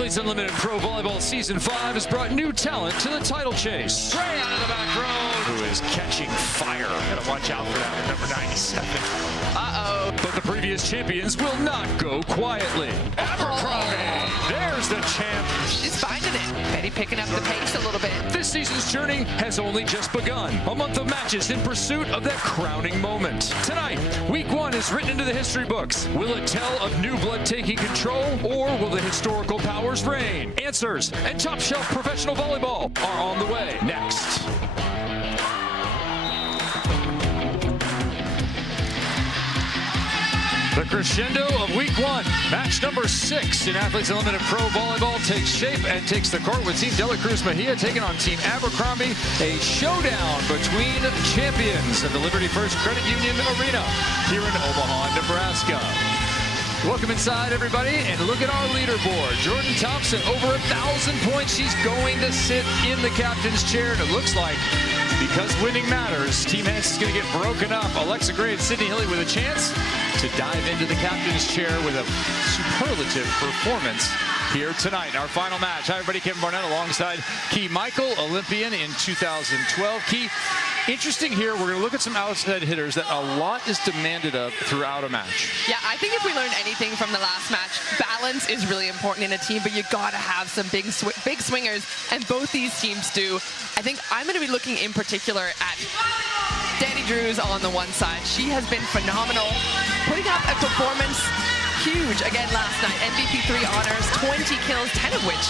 Athletes Unlimited Pro Volleyball Season 5 has brought new talent to the title chase. Straight out of the back row, who is catching fire. Gotta watch out for that at number 97. Uh-oh. But the previous champions will not go quietly. Abercrombie, there's the champ. She's finding it. Betty picking up the pace a little bit. This season's journey has only just begun. A month of matches in pursuit of that crowning moment. Tonight, week 1 is written into the history books. Will it tell of new blood taking control, or will the historical powers reign? Answers and top shelf professional volleyball are on the way next. The crescendo of week 1, match number 6 in Athletes Unlimited Pro Volleyball takes shape and takes the court with Team De La Cruz-Mejía taking on Team Abercrombie. A showdown between champions of the Liberty First Credit Union Arena here in Omaha, Nebraska. Welcome inside, everybody, and look at our leaderboard. Jordan Thompson, over 1,000 points. She's going to sit in the captain's chair, and it looks like, because winning matters, Team Hess is going to get broken up. Alexa Gray and Sydney Hilly with a chance to dive into the captain's chair with a superlative performance here tonight. Our final match. Hi, everybody. Kevin Barnett alongside Key Michael, Olympian in 2012. Key, interesting here. We're going to look at some outside hitters that a lot is demanded of throughout a match. Yeah, I think if we learned anything from the last match, balance is really important in a team, but you got to have some big swingers, and both these teams do. I think I'm going to be looking in particular at Danny Drews on the one side. She has been phenomenal, putting up a performance huge again last night. MVP 3 honors, 20 kills, 10 of which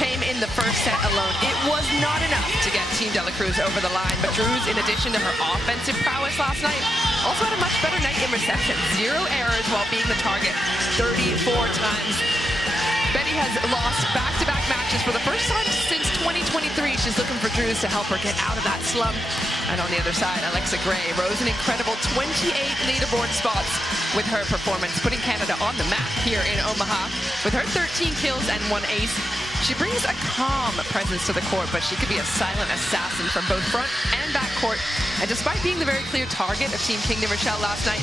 came in the first set alone. It was not enough to get Team De La Cruz over the line, but Drews, in addition to her offensive prowess last night, also had a much better night in reception. 0 errors while being the target 34 times. Betty has lost back-to-back matches for the first time since 2023. She's looking for Drews to help her get out of that slump. And on the other side, Alexa Gray rose an incredible 28 leaderboard spots with her performance, putting Canada on the map here in Omaha. With her 13 kills and 1 ace, she brings a calm presence to the court, but she could be a silent assassin from both front and back court. And despite being the very clear target of Team King Rochelle last night,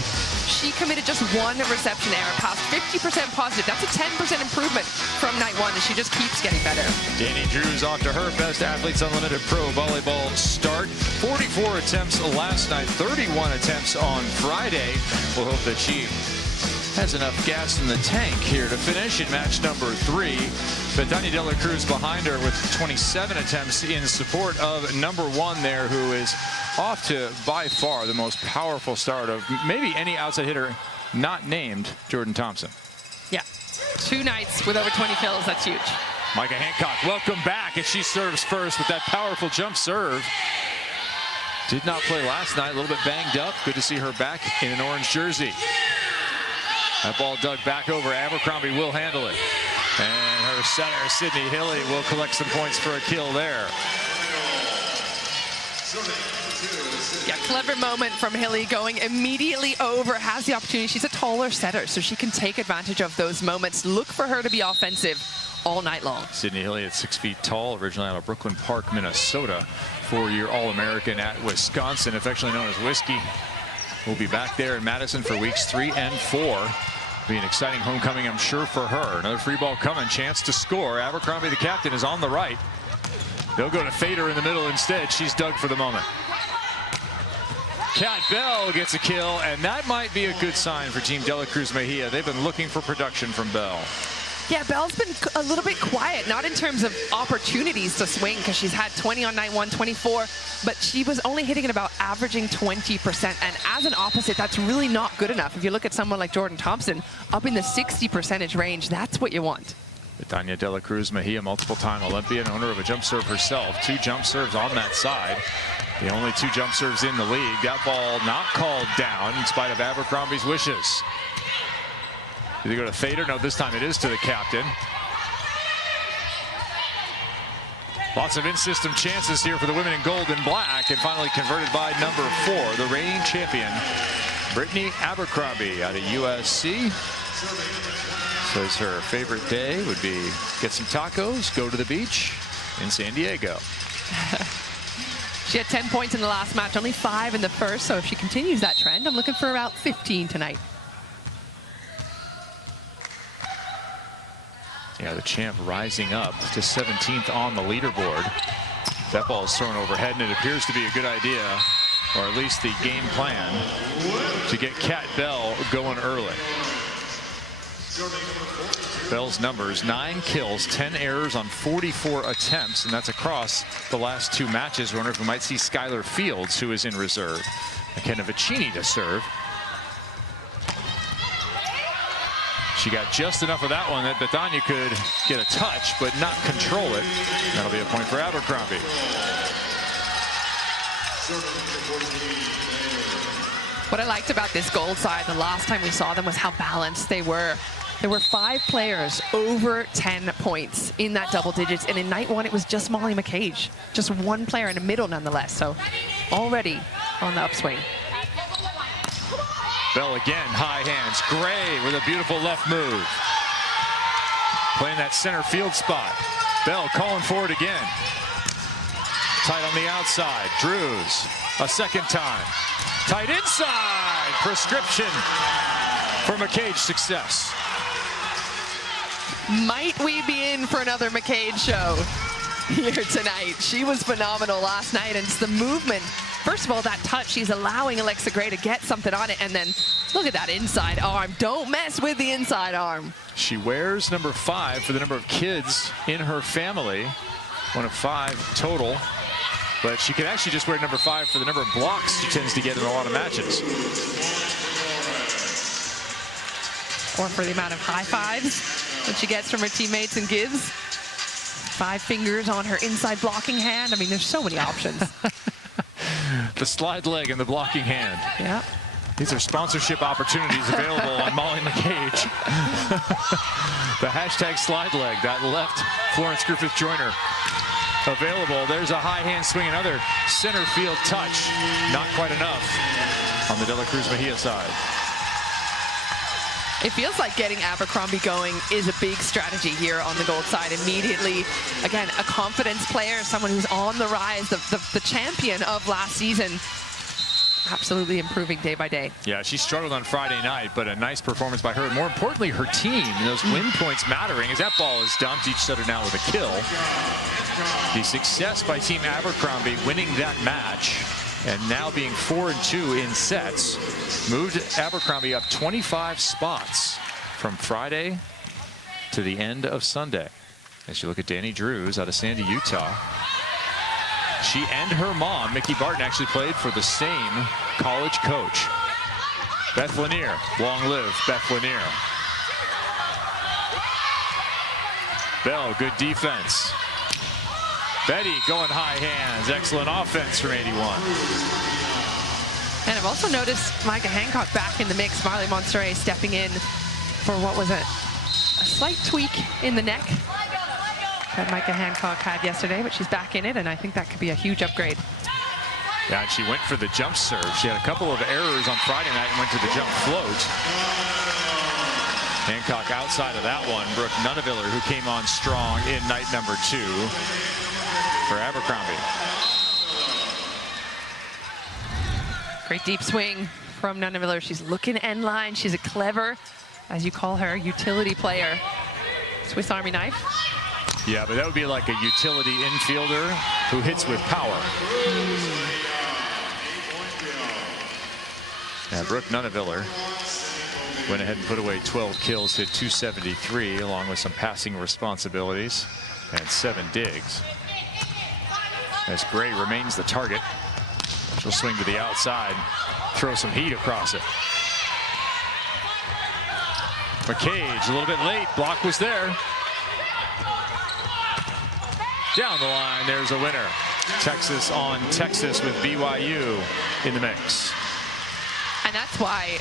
she committed just 1 reception error, passed 50% positive. That's a 10% improvement from night 1, and she just keeps getting better. Danny Drews off to her best Athletes Unlimited Pro Volleyball start. 44 attempts last night, 31 attempts on Friday. We'll hope that she has enough gas in the tank here to finish in match number 3. But Danya De La Cruz behind her with 27 attempts in support of number 1 there, who is off to by far the most powerful start of maybe any outside hitter not named Jordan Thompson. Yeah, 2 nights with over 20 kills. That's huge. Micah Hancock, welcome back, and she serves first with that powerful jump serve. Did not play last night, a little bit banged up. Good to see her back in an orange jersey. That ball dug back over. Abercrombie will handle it. And her setter, Sydney Hilly, will collect some points for a kill there. Yeah, clever moment from Hilly, going immediately over, has the opportunity. She's a taller setter, so she can take advantage of those moments. Look for her to be offensive all night long. Sydney Hilly at 6 feet tall, originally out of Brooklyn Park, Minnesota. 4-year All-American at Wisconsin, affectionately known as Whiskey. We'll be back there in Madison for weeks 3 and 4. Be an exciting homecoming, I'm sure, for her. Another free ball coming, chance to score. Abercrombie, the captain, is on the right. They'll go to Fader in the middle instead. She's dug for the moment. Kat Bell gets a kill, and that might be a good sign for Team De La Cruz-Mejía. They've been looking for production from Bell. Yeah, Bell's been a little bit quiet, not in terms of opportunities to swing, because she's had 20 on night 1, 24, but she was only hitting it about averaging 20%. And as an opposite, that's really not good enough. If you look at someone like Jordan Thompson, up in the 60% range, that's what you want. Danya De La Cruz-Mejía, multiple-time Olympian, owner of a jump serve herself. 2 jump serves on that side. The only 2 jump serves in the league. That ball not called down in spite of Abercrombie's wishes. Do they go to Fader? No, this time it is to the captain. Lots of in-system chances here for the women in gold and black, and finally converted by number 4, the reigning champion, Brittany Abercrombie out of USC. Says her favorite day would be get some tacos, go to the beach in San Diego. She had 10 points in the last match, only 5 in the first, so if she continues that trend, I'm looking for about 15 tonight. Yeah, the champ rising up to 17th on the leaderboard. That ball is thrown overhead, and it appears to be a good idea, or at least the game plan, to get Kat Bell going early. Bell's numbers: 9 kills, 10 errors on 44 attempts, and that's across the last 2 matches. I wonder if we might see Skylar Fields, who is in reserve. McKenna Vicini to serve. She got just enough of that one that Betania could get a touch, but not control it. That'll be a point for Abercrombie. What I liked about this gold side the last time we saw them was how balanced they were. There were 5 players over 10 points in that double digits, and in night 1 it was just Molly McCage. Just 1 player in the middle nonetheless, so already on the upswing. Bell again, high hands. Gray with a beautiful left move. Playing that center field spot. Bell calling for it again. Tight on the outside. Drews a second time. Tight inside. Prescription for McCage success. Might we be in for another McCage show here tonight? She was phenomenal last night, and it's the movement. First of all, that touch, she's allowing Alexa Gray to get something on it, and then look at that inside arm. Don't mess with the inside arm. She wears number 5 for the number of kids in her family. 1 of 5 total. But she can actually just wear number 5 for the number of blocks she tends to get in a lot of matches. Or for the amount of high fives that she gets from her teammates and gives. 5 fingers on her inside blocking hand. I mean, there's so many options. The slide leg and the blocking hand. Yeah. These are sponsorship opportunities available on Molly McCage. The hashtag slide leg, that left Florence Griffith Joyner available. There's a high hand swing, another center field touch. Not quite enough on the De La Cruz-Mejía side. It feels like getting Abercrombie going is a big strategy here on the gold side. Immediately, again, a confidence player, someone who's on the rise, the champion of last season. Absolutely improving day by day. Yeah, she struggled on Friday night, but a nice performance by her. More importantly, her team, and those win points mattering as that ball is dumped. Each setter now with a kill. The success by Team Abercrombie winning that match, and now being 4-2 in sets, moved Abercrombie up 25 spots from Friday to the end of Sunday. As you look at Danny Drews out of Sandy, Utah. She and her mom, Mickey Barton, actually played for the same college coach. Beth Lanier, long live Beth Lanier. Bell, good defense. Betty going high hands. Excellent offense from 81. And I've also noticed Micah Hancock back in the mix. Marley Monserrat stepping in for what was a slight tweak in the neck that Micah Hancock had yesterday, but she's back in it, and I think that could be a huge upgrade. Yeah, and she went for the jump serve. She had a couple of errors on Friday night and went to the jump float. Hancock outside of that one. Brooke Nunneviller, who came on strong in night number 2 for Abercrombie. Great deep swing from Nunneviller. She's looking end line. She's a clever, as you call her, utility player. Swiss Army knife. Yeah, but that would be like a utility infielder who hits with power. Yeah, Brooke Nunneviller went ahead and put away 12 kills, hit 273, along with some passing responsibilities and 7 digs. As Gray remains the target, she'll swing to the outside, throw some heat across it. McCage a little bit late, block was there. Down the line, there's a winner. Texas on Texas with BYU in the mix. And that's why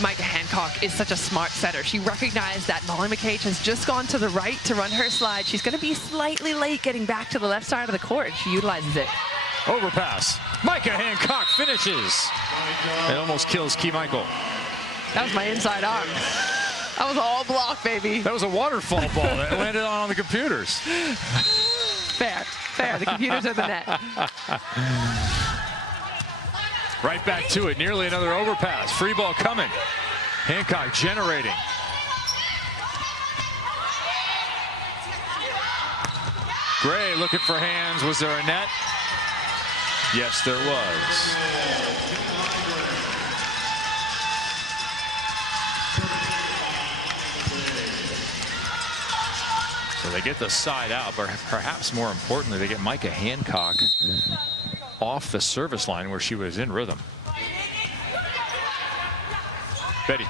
Micah Hancock is such a smart setter. She recognized that Molly McCage has just gone to the right to run her slide. She's going to be slightly late getting back to the left side of the court. She utilizes it. Overpass. Micah Hancock finishes. It almost kills Key Michael. That was my inside arm. That was all block, baby. That was a waterfall ball that landed on the computers. Fair, fair. The computers are the net. Right back to it. Nearly another overpass. Free ball coming. Hancock generating. Gray looking for hands. Was there a net? Yes, there was. So they get the side out, but perhaps more importantly, they get Micah Hancock off the service line where she was in rhythm. Betty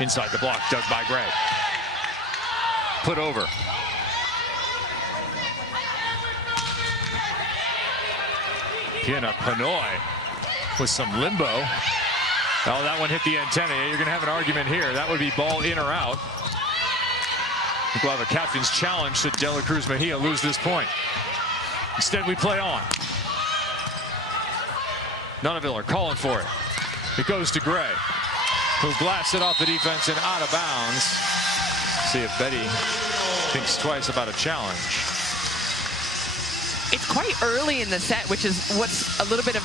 inside the block, dug by Gray. Put over. Piana Panoy with some limbo. Oh, that one hit the antenna. You're going to have an argument here. That would be ball in or out. I think we'll have a captain's challenge should De La Cruz-Mejía lose this point. Instead, we play on. Nonneville are calling for it. It goes to Gray, who blasts it off the defense and out of bounds. See if Betty thinks twice about a challenge. It's quite early in the set, which is what's a little bit of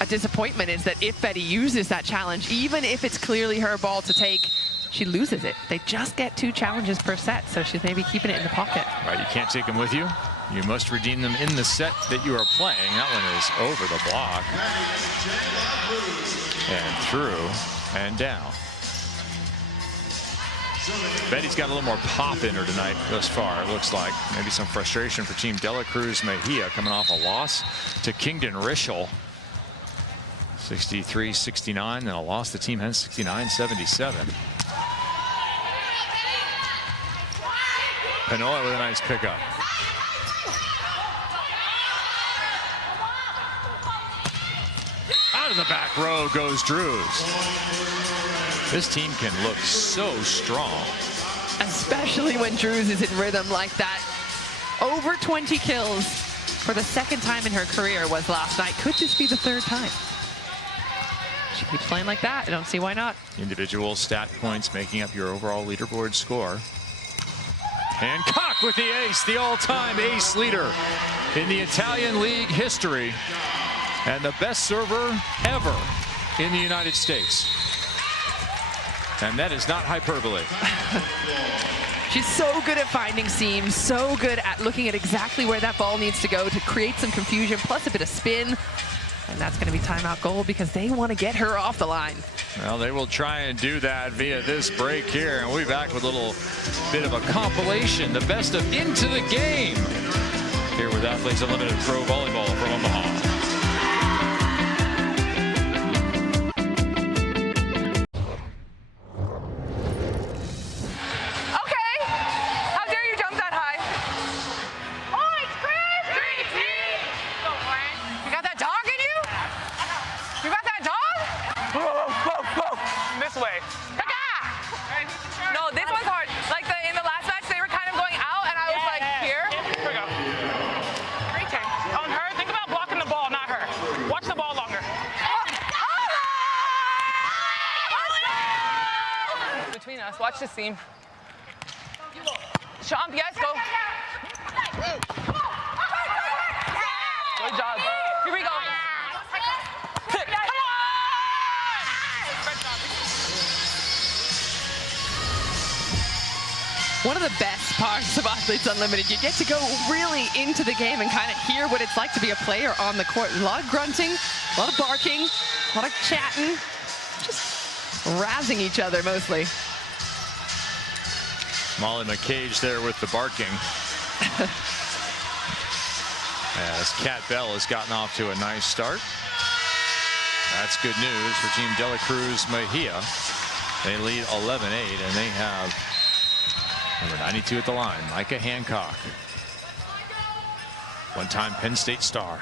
a disappointment, is that if Betty uses that challenge, even if it's clearly her ball to take, she loses it. They just get 2 challenges per set, so she's maybe keeping it in the pocket. Right, you can't take them with you. You must redeem them in the set that you are playing. That one is over the block. And through and down. Betty's got a little more pop in her tonight thus far, it looks like. Maybe some frustration for Team De La Cruz-Mejía coming off a loss to Kingdon Rishel. 63-69, and a loss to Team Hens 69-77. Panoy with a nice pickup. Out of the back row goes Drews. This team can look so strong. Especially when Drews is in rhythm like that. Over 20 kills for the 2nd time in her career was last night. Could this be the 3rd time? She keeps playing like that. I don't see why not. Individual stat points making up your overall leaderboard score. Hancock with the ace, the all-time ace leader in the Italian League history, and the best server ever in the United States. And that is not hyperbole. She's so good at finding seams, so good at looking at exactly where that ball needs to go to create some confusion, plus a bit of spin. And that's going to be timeout goal because they want to get her off the line. Well, they will try and do that via this break here. And we'll be back with a little bit of a compilation, the best of Into the Game, here with Athletes Unlimited Pro Volleyball from Omaha. Watch the seam. Sean, yes, go. Good job. Here we go. Come on! One of the best parts of Athletes Unlimited, you get to go really into the game and kind of hear what it's like to be a player on the court. A lot of grunting, a lot of barking, a lot of chatting, just razzing each other mostly. Molly McCage there with the barking. As Kat Bell has gotten off to a nice start. That's good news for Team De La Cruz-Mejía. They lead 11-8, and they have number 92 at the line, Micah Hancock. One-time Penn State star.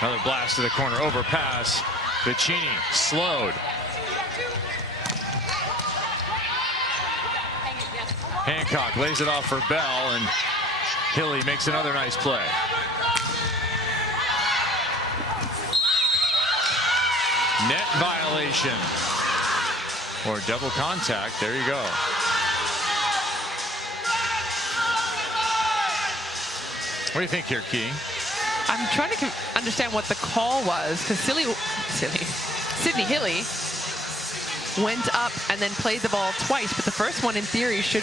Another blast to the corner, overpass. Vicini slowed. Hancock lays it off for Bell, and Hilly makes another nice play. Net violation or double contact. There you go. What do you think here, Key? I'm trying to understand what the call was, because Sydney Hilly went up and then played the ball twice, but the first one in theory should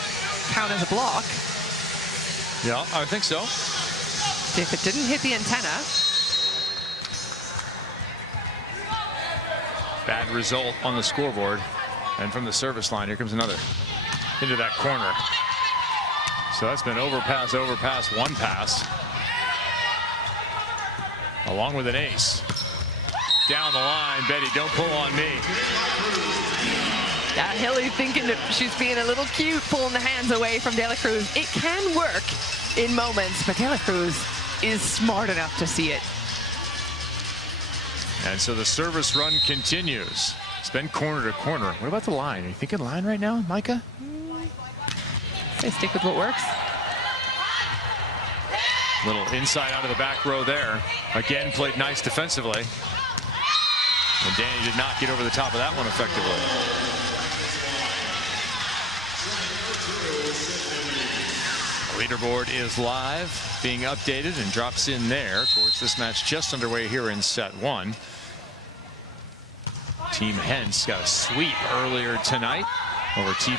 count as a block. Yeah, I think so. If it didn't hit the antenna. Bad result on the scoreboard. And from the service line, here comes another. Into that corner. So that's been overpass, overpass, one pass. Along with an ace. Down the line, Betty, don't pull on me. Yeah, Hilly thinking that she's being a little cute, pulling the hands away from De La Cruz. It can work in moments, but De La Cruz is smart enough to see it. And so the service run continues. It's been corner to corner. What about the line? Are you thinking line right now, Micah? They stick with what works. Little inside out of the back row there. Again, played nice defensively. And Danny did not get over the top of that one effectively. Leaderboard is live, being updated and drops in there. Of course, this match just underway here in set one. Team Hens got a sweep earlier tonight over Team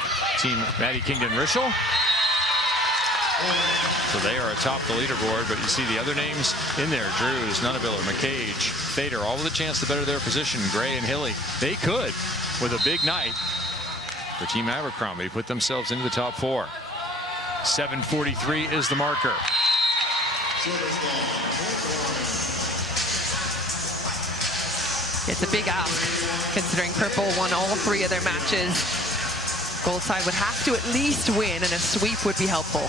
Maddie Kingdon-Rischel. So they are atop the leaderboard, but you see the other names in there. Drews, Nunaviller, McCage, Thader, all with a chance to better their position. Gray and Hilly, they could, with a big night for Team Abercrombie, put themselves into the top four. 7:43 is the marker. It's a big ask, considering Purple won all three of their matches. Gold side would have to at least win, and a sweep would be helpful,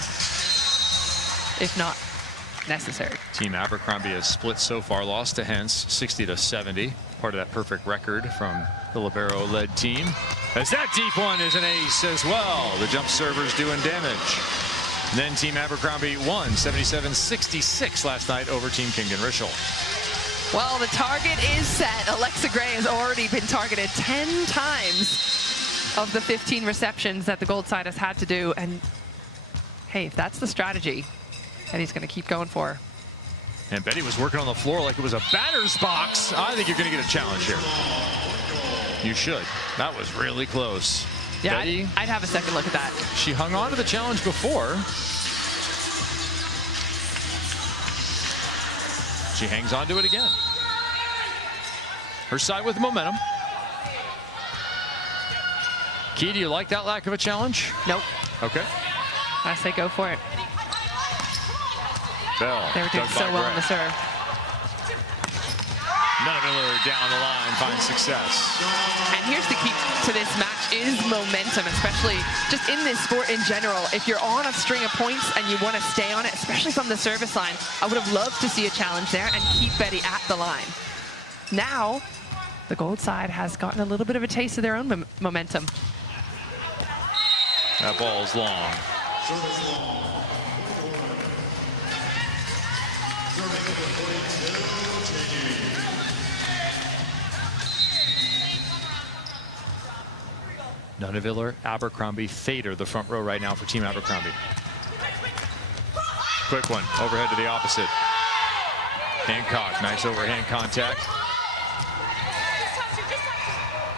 if not necessary. Team Abercrombie has split so far, lost to Hens 60-70. Part of that perfect record from the libero-led team. As that deep one is an ace as well. The jump servers doing damage. And then Team Abercrombie won 77-66 last night over Team Kingdon-Rischel. Well, the target is set. Alexa Gray has already been targeted 10 times of the 15 receptions that the gold side has had to do. And hey, if that's the strategy that he's going to keep going for. And Betty was working on the floor like it was a batter's box. I think you're going to get a challenge here. You should. That was really close. Yeah, Betty, I'd have a second look at that. she hung on to the challenge before. She hangs on to it again. Her side with momentum. Key, do you like that lack of a challenge? Nope. Okay. I say go for it. Bell. They were doing so well on the serve. Nunaviller down the line finds success. And here's the key to this match is momentum, especially just in this sport in general. If you're on a string of points and you want to stay on it, especially from the service line, I would have loved to see a challenge there and keep Betty at the line. Now, the gold side has gotten a little bit of a taste of their own momentum. That ball is long. Nunaviller, Abercrombie, Thader, the front row right now for Team Abercrombie. Quick one, overhead to the opposite. Hancock, nice overhand contact.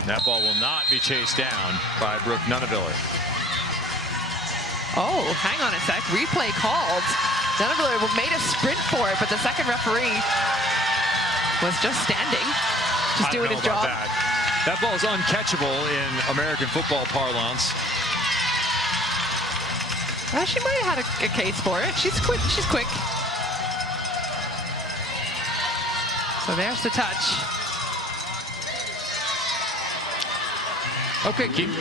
That ball will not be chased down by Brooke Nunaviller. Oh, hang on a sec. Replay called. Nunaviller made a sprint for it, but the second referee was just standing, just doing his job. That ball is uncatchable in American football parlance. Well, she might have had a case for it. She's quick. She's quick. So there's the touch. Okay, Keith.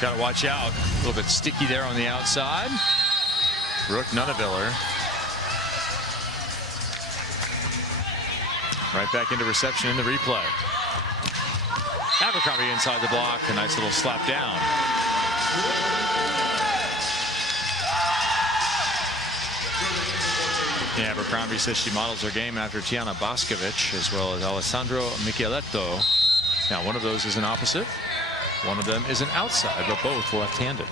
Got to watch out. A little bit sticky there on the outside. Brooke Nunaviller. Right back into reception in the replay. Abercrombie inside the block. A nice little slap down. Yeah, Abercrombie says she models her game after Tiana Boscovich as well as Alessandro Micheletto. Now, one of those is an opposite. One of them is an outside, but both left-handed.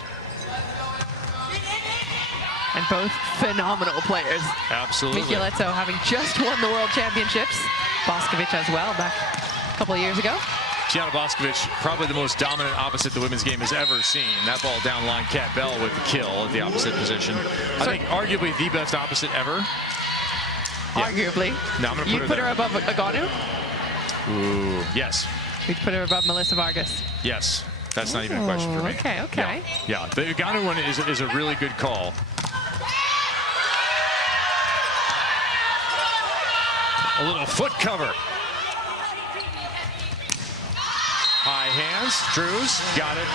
And both phenomenal players. Absolutely. Micheletto having just won the World Championships. Boscovich as well back a couple of years ago. Gianna Boscovich, probably the most dominant opposite the women's game has ever seen. That ball down line, Kat Bell with the kill at the opposite position. I think arguably the best opposite ever. Yeah. Arguably. No, I'm going to You'd put her above Aganu? Ooh, yes. You'd put her above Melissa Vargas? Yes. That's not even a question for me. Okay. Yeah, the Aganu one is a really good call. A little foot cover. High hands, Drews, got it.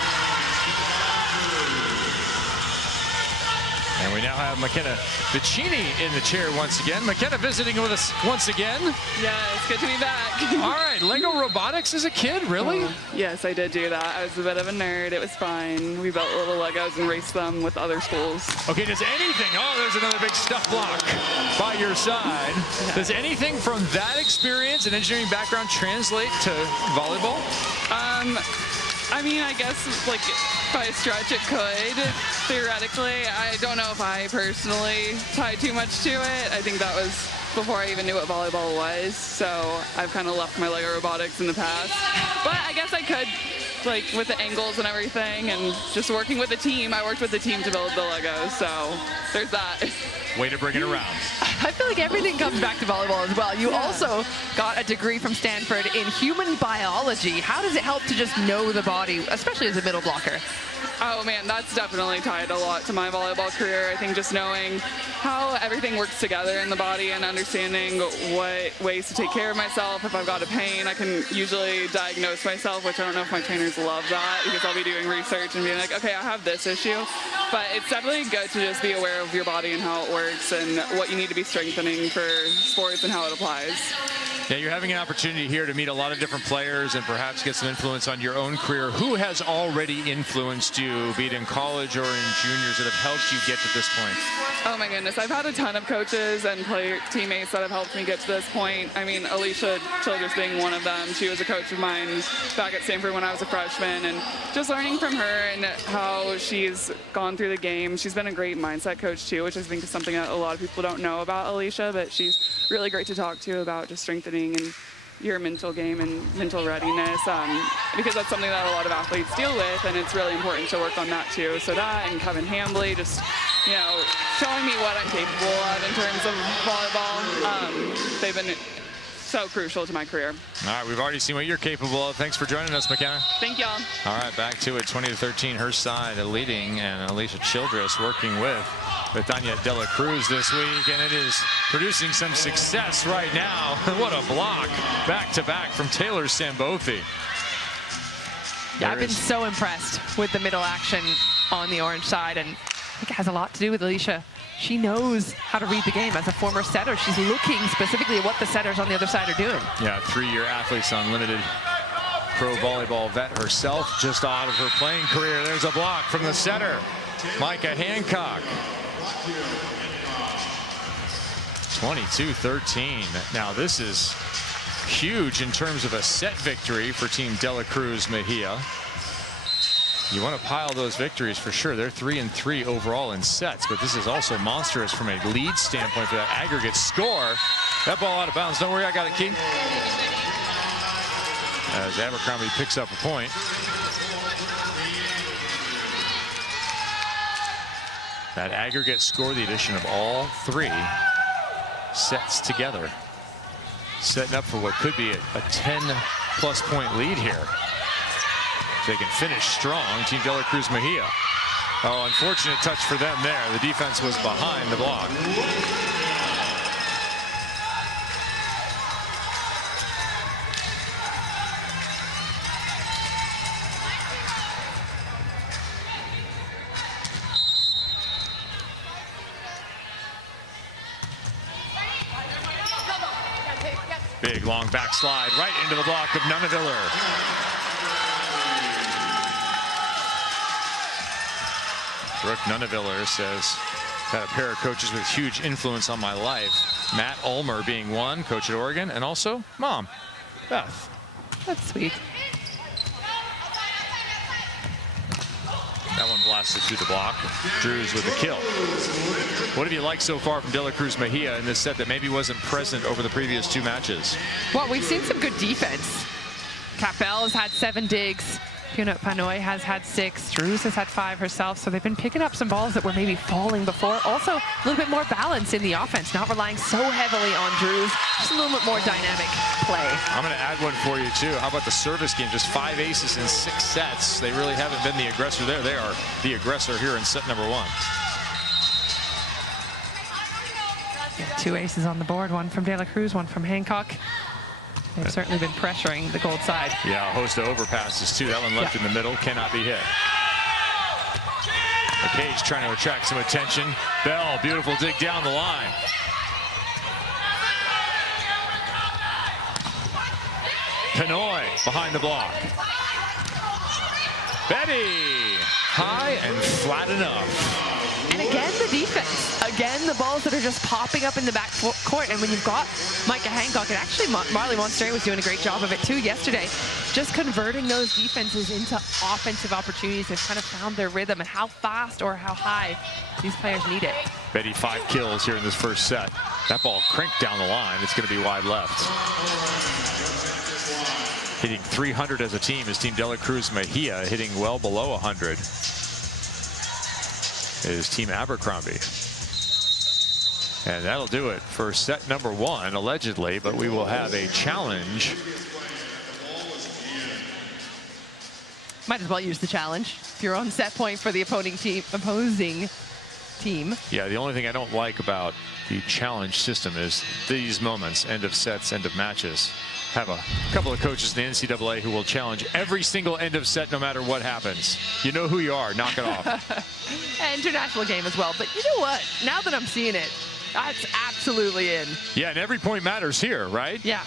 And we now have McKenna Vicini in the chair once again. McKenna visiting with us once again. Yeah, it's good to be back. All right, Lego robotics as a kid, really? Yes, I did do that. I was a bit of a nerd. It was fun. We built little Legos and raced them with other schools. Okay, does anything, oh, there's another big stuff block by your side. Yeah. Does anything from that experience and engineering background translate to volleyball? I mean, I guess, like, by a stretch it could, theoretically. I don't know if I personally tied too much to it. I think that was before I even knew what volleyball was, so I've kind of left my Lego robotics in the past. But I guess I could, like, with the angles and everything, and just working with the team. I worked with the team to build the Legos, so there's that. Way to bring it around. I feel like everything comes back to volleyball as well. You also got a degree from Stanford in human biology. How does it help to just know the body, especially as a middle blocker? Oh man, that's definitely tied a lot to my volleyball career. I think just knowing how everything works together in the body and understanding what ways to take care of myself. If I've got a pain, I can usually diagnose myself, which I don't know if my trainers love that, because I'll be doing research and being like, okay, I have this issue. But it's definitely good to just be aware of your body and how it works and what you need to be strengthening for sports and how it applies. Yeah, you're having an opportunity here to meet a lot of different players and perhaps get some influence on your own career. Who has already influenced you, be it in college or in juniors, that have helped you get to this point? Oh my goodness, I've had a ton of coaches and teammates that have helped me get to this point. I mean, Alicia Childress being one of them. She was a coach of mine back at Stanford when I was a freshman, and just learning from her and how she's gone through the game. She's been a great mindset coach too, which I think is something that a lot of people don't know about Alicia, but she's really great to talk to about just strengthening and your mental game and mental readiness, because that's something that a lot of athletes deal with, and it's really important to work on that too. So that, and Kevin Hambley, just, you know, showing me what I'm capable of in terms of volleyball. They've been so crucial to my career. All right, we've already seen what you're capable of. Thanks for joining us, McKenna. Thank y'all. All right, back to it, 20-13, her side leading, and Alicia Childress working with Tanya De La Cruz this week, and it is producing some success right now. What a block, back-to-back from Taylor Sambothi. Yeah, I've been so impressed with the middle action on the orange side, and I think it has a lot to do with Alicia. She knows how to read the game. As a former setter, she's looking specifically at what the setters on the other side are doing. Yeah, 3-year Athletes Unlimited pro volleyball vet herself, just out of her playing career. There's a block from the setter, Micah Hancock. 22-13. Now this is huge in terms of a set victory for Team De La Cruz-Mejía. You want to pile those victories for sure. They're 3-3 overall in sets, but this is also monstrous from a lead standpoint for that aggregate score. That ball out of bounds. Don't worry, I got it, Keith. As Abercrombie picks up a point. That aggregate score, the addition of all 3 sets together, setting up for what could be a 10-plus point lead here. If they can finish strong, Team De La Cruz-Mejía. Oh, unfortunate touch for them there. The defense was behind the block. Big long backslide right into the block of Nuneviller. Brooke Nuneviller says, had a pair of coaches with huge influence on my life. Matt Ulmer being one, coach at Oregon, and also mom, Beth. That's sweet. That one blasted through the block. Drews with the kill. What have you liked so far from De La Cruz-Mejía in this set that maybe wasn't present over the previous 2 matches? Well, we've seen some good defense. Capel has had 7 digs. Punat Panoy has had 6. Drews has had 5 herself. So they've been picking up some balls that were maybe falling before. Also, a little bit more balance in the offense, not relying so heavily on Drews. Just a little bit more dynamic play. I'm going to add one for you, too. How about the service game? Just 5 aces in 6 sets. They really haven't been the aggressor there. They are the aggressor here in set number 1. 2 aces on the board, 1 from De La Cruz, 1 from Hancock. They've certainly been pressuring the gold side. Yeah, a host of overpasses, too. That one left in the middle, cannot be hit. The cage trying to attract some attention. Bell, beautiful dig down the line. Panoy behind the block. Betty, high and flat enough. And again, the defense. Again, the balls that are just popping up in the back court. And when you've got Micah Hancock, and actually Marley Monster was doing a great job of it too yesterday, just converting those defenses into offensive opportunities. They've kind of found their rhythm and how fast or how high these players need it. Betty 5 kills here in this first set. That ball cranked down the line. It's going to be wide left. Hitting 300 as a team is Team De La Cruz-Mejía, hitting well below 100. Is Team Abercrombie. And that'll do it for set number 1, allegedly, but we will have a challenge. Might as well use the challenge if you're on set point for the opposing team. Yeah, the only thing I don't like about the challenge system is these moments, end of sets, end of matches. Have a couple of coaches in the NCAA who will challenge every single end of set no matter what happens. You know who you are, knock it off. International game as well, but you know what? Now that I'm seeing it, that's absolutely in. Yeah, and every point matters here, right? Yeah.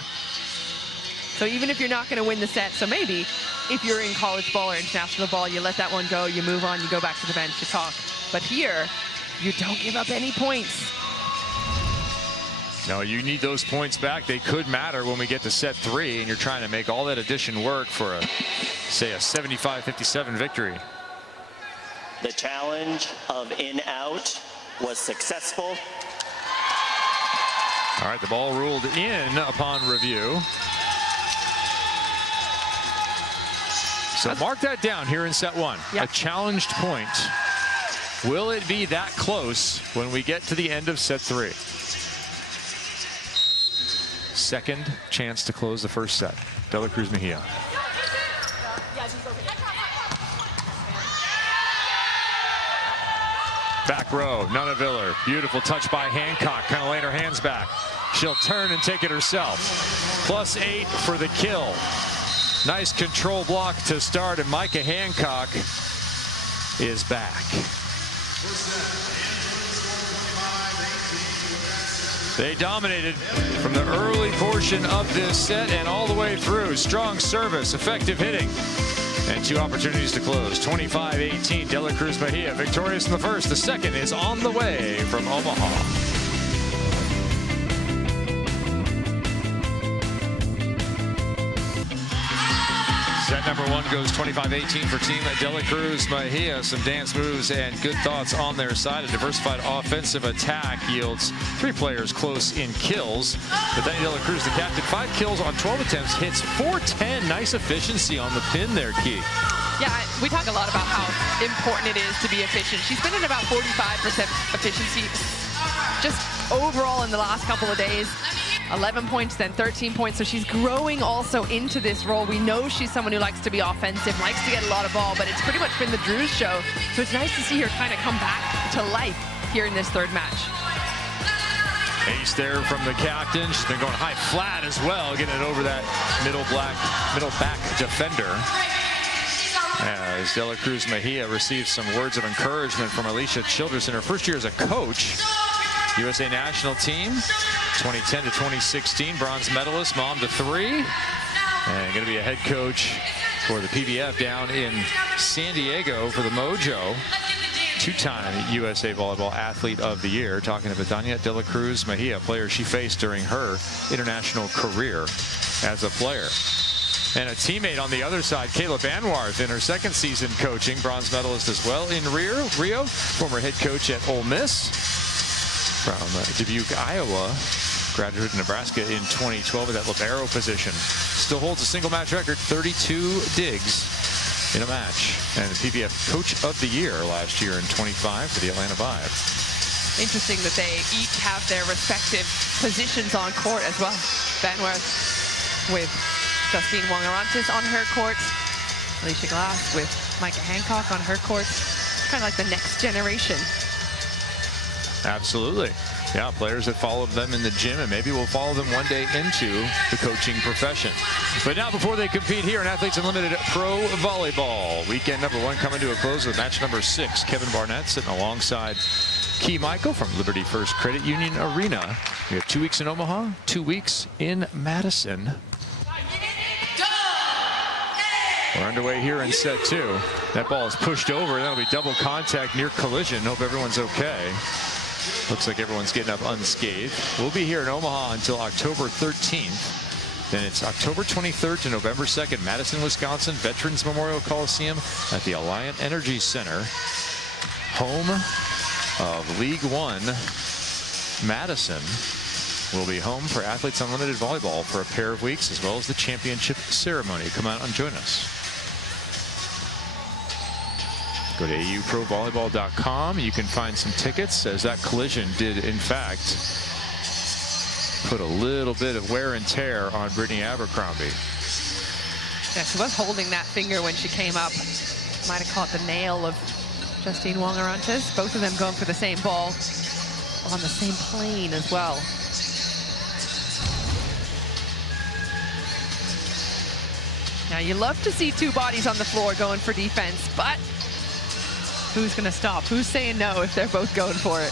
So even if you're not going to win the set, so maybe if you're in college ball or international ball, you let that one go, you move on, you go back to the bench, you talk. But here, you don't give up any points. No, you need those points back. They could matter when we get to set 3, and you're trying to make all that addition work for a, say, a 75-57 victory. The challenge of in-out was successful. All right, the ball ruled in upon review. So mark that down here in set 1. Yep. A challenged point. Will it be that close when we get to the end of set 3? Second chance to close the first set. De La Cruz-Mejía. Back row, Nunaviller. Beautiful touch by Hancock, kind of laying her hands back. She'll turn and take it herself. +8 for the kill. Nice control block to start, and Micah Hancock is back. They dominated from the early portion of this set and all the way through. Strong service, effective hitting, and 2 opportunities to close. 25-18, De La Cruz-Mejía victorious in the first. The second is on the way from Omaha. Set number 1 goes 25-18 for Team De La Cruz-Mejía. Some dance moves and good thoughts on their side. A diversified offensive attack yields 3 players close in kills. But then De La Cruz, the captain, 5 kills on 12 attempts, hits .410. Nice efficiency on the pin there, Key. Yeah, we talk a lot about how important it is to be efficient. She's been at about 45% efficiency just overall in the last couple of days. 11 points, then 13 points. So she's growing also into this role. We know she's someone who likes to be offensive, likes to get a lot of ball, but it's pretty much been the Drews show. So it's nice to see her kind of come back to life here in this third match. Ace there from the captain. She's been going high flat as well, getting it over that middle back defender. As De La Cruz-Mejía receives some words of encouragement from Alicia Childress in her first year as a coach. USA national team, 2010 to 2016, bronze medalist, mom to 3, and going to be a head coach for the PBF down in San Diego for the Mojo. 2-time USA Volleyball Athlete of the Year. Talking to Betania De La Cruz-Mejía, player she faced during her international career as a player. And a teammate on the other side, Kayla Banwarth, in her second season coaching, bronze medalist as well in Rio, former head coach at Ole Miss from Dubuque, Iowa. Graduate in Nebraska in 2012 at that libero position. Still holds a single match record, 32 digs in a match. And the PBF Coach of the Year last year in 25 for the Atlanta Vibe. Interesting that they each have their respective positions on court as well. Banworth with Justine Wong-Orantes on her court. Alicia Glass with Micah Hancock on her court. Kind of like the next generation. Absolutely. Yeah, players that followed them in the gym, and maybe will follow them one day into the coaching profession. But now, before they compete here in Athletes Unlimited Pro Volleyball, weekend number 1 coming to a close with match number 6. Kevin Barnett sitting alongside Key Michael from Liberty First Credit Union Arena. We have 2 weeks in Omaha, 2 weeks in Madison. We're underway here in set 2. That ball is pushed over. That'll be double contact, near collision. Hope everyone's okay. Looks like everyone's getting up unscathed. We'll be here in Omaha until October 13th. Then it's October 23rd to November 2nd, Madison, Wisconsin, Veterans Memorial Coliseum at the Alliant Energy Center. Home of League One. Madison will be home for Athletes Unlimited Volleyball for a pair of weeks, as well as the championship ceremony. Come out and join us. Go to auprovolleyball.com. You can find some tickets, as that collision did, in fact, put a little bit of wear and tear on Brittany Abercrombie. Yeah, she was holding that finger when she came up. Might have caught the nail of Justine Wong-Orantes. Both of them going for the same ball on the same plane as well. Now, you love to see 2 bodies on the floor going for defense, but who's going to stop? Who's saying no if they're both going for it?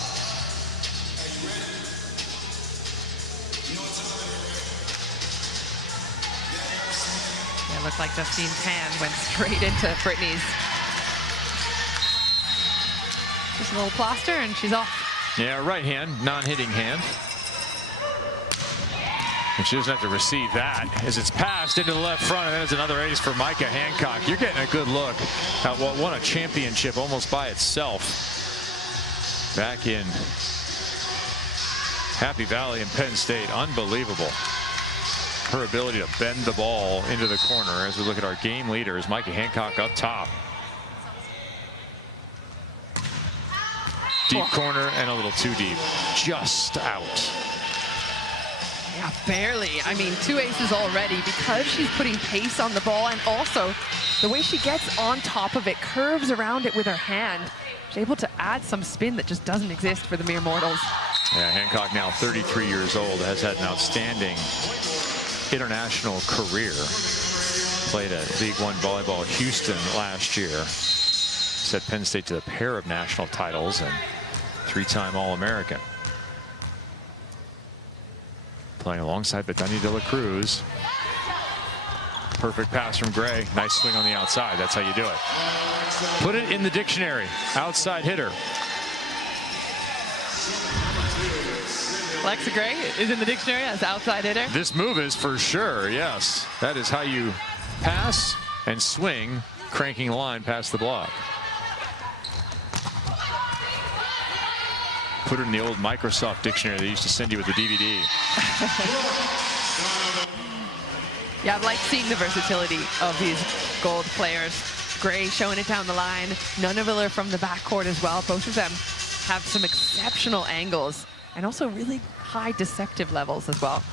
Yeah, it looked like Justine's hand went straight into Brittany's. Just a little plaster and she's off. Yeah, right hand, non-hitting hand. And she doesn't have to receive that as it's passed into the left front, and then it's another ace for Micah Hancock. You're getting a good look at what won a championship almost by itself back in Happy Valley and Penn State. Unbelievable. Her ability to bend the ball into the corner as we look at our game leaders. Micah Hancock up top. Deep corner and a little too deep. Just out. Yeah, barely. I mean, 2 aces already because she's putting pace on the ball, and also the way she gets on top of it, curves around it with her hand. She's able to add some spin that just doesn't exist for the mere mortals. Yeah, Hancock, now 33 years old, has had an outstanding international career. Played at League One Volleyball Houston last year. Set Penn State to a pair of national titles and 3-time All-American. Playing alongside Betania De La Cruz. Perfect pass from Gray. Nice swing on the outside. That's how you do it. Put it in the dictionary. Outside hitter. Alexa Gray is in the dictionary as outside hitter. This move is for sure, yes. That is how you pass and swing, cranking the line past the block. Put it in the old Microsoft dictionary they used to send you with the DVD. Yeah, I've liked seeing the versatility of these gold players. Gray showing it down the line. Nunaviller from the backcourt as well. Both of them have some exceptional angles and also really high deceptive levels as well.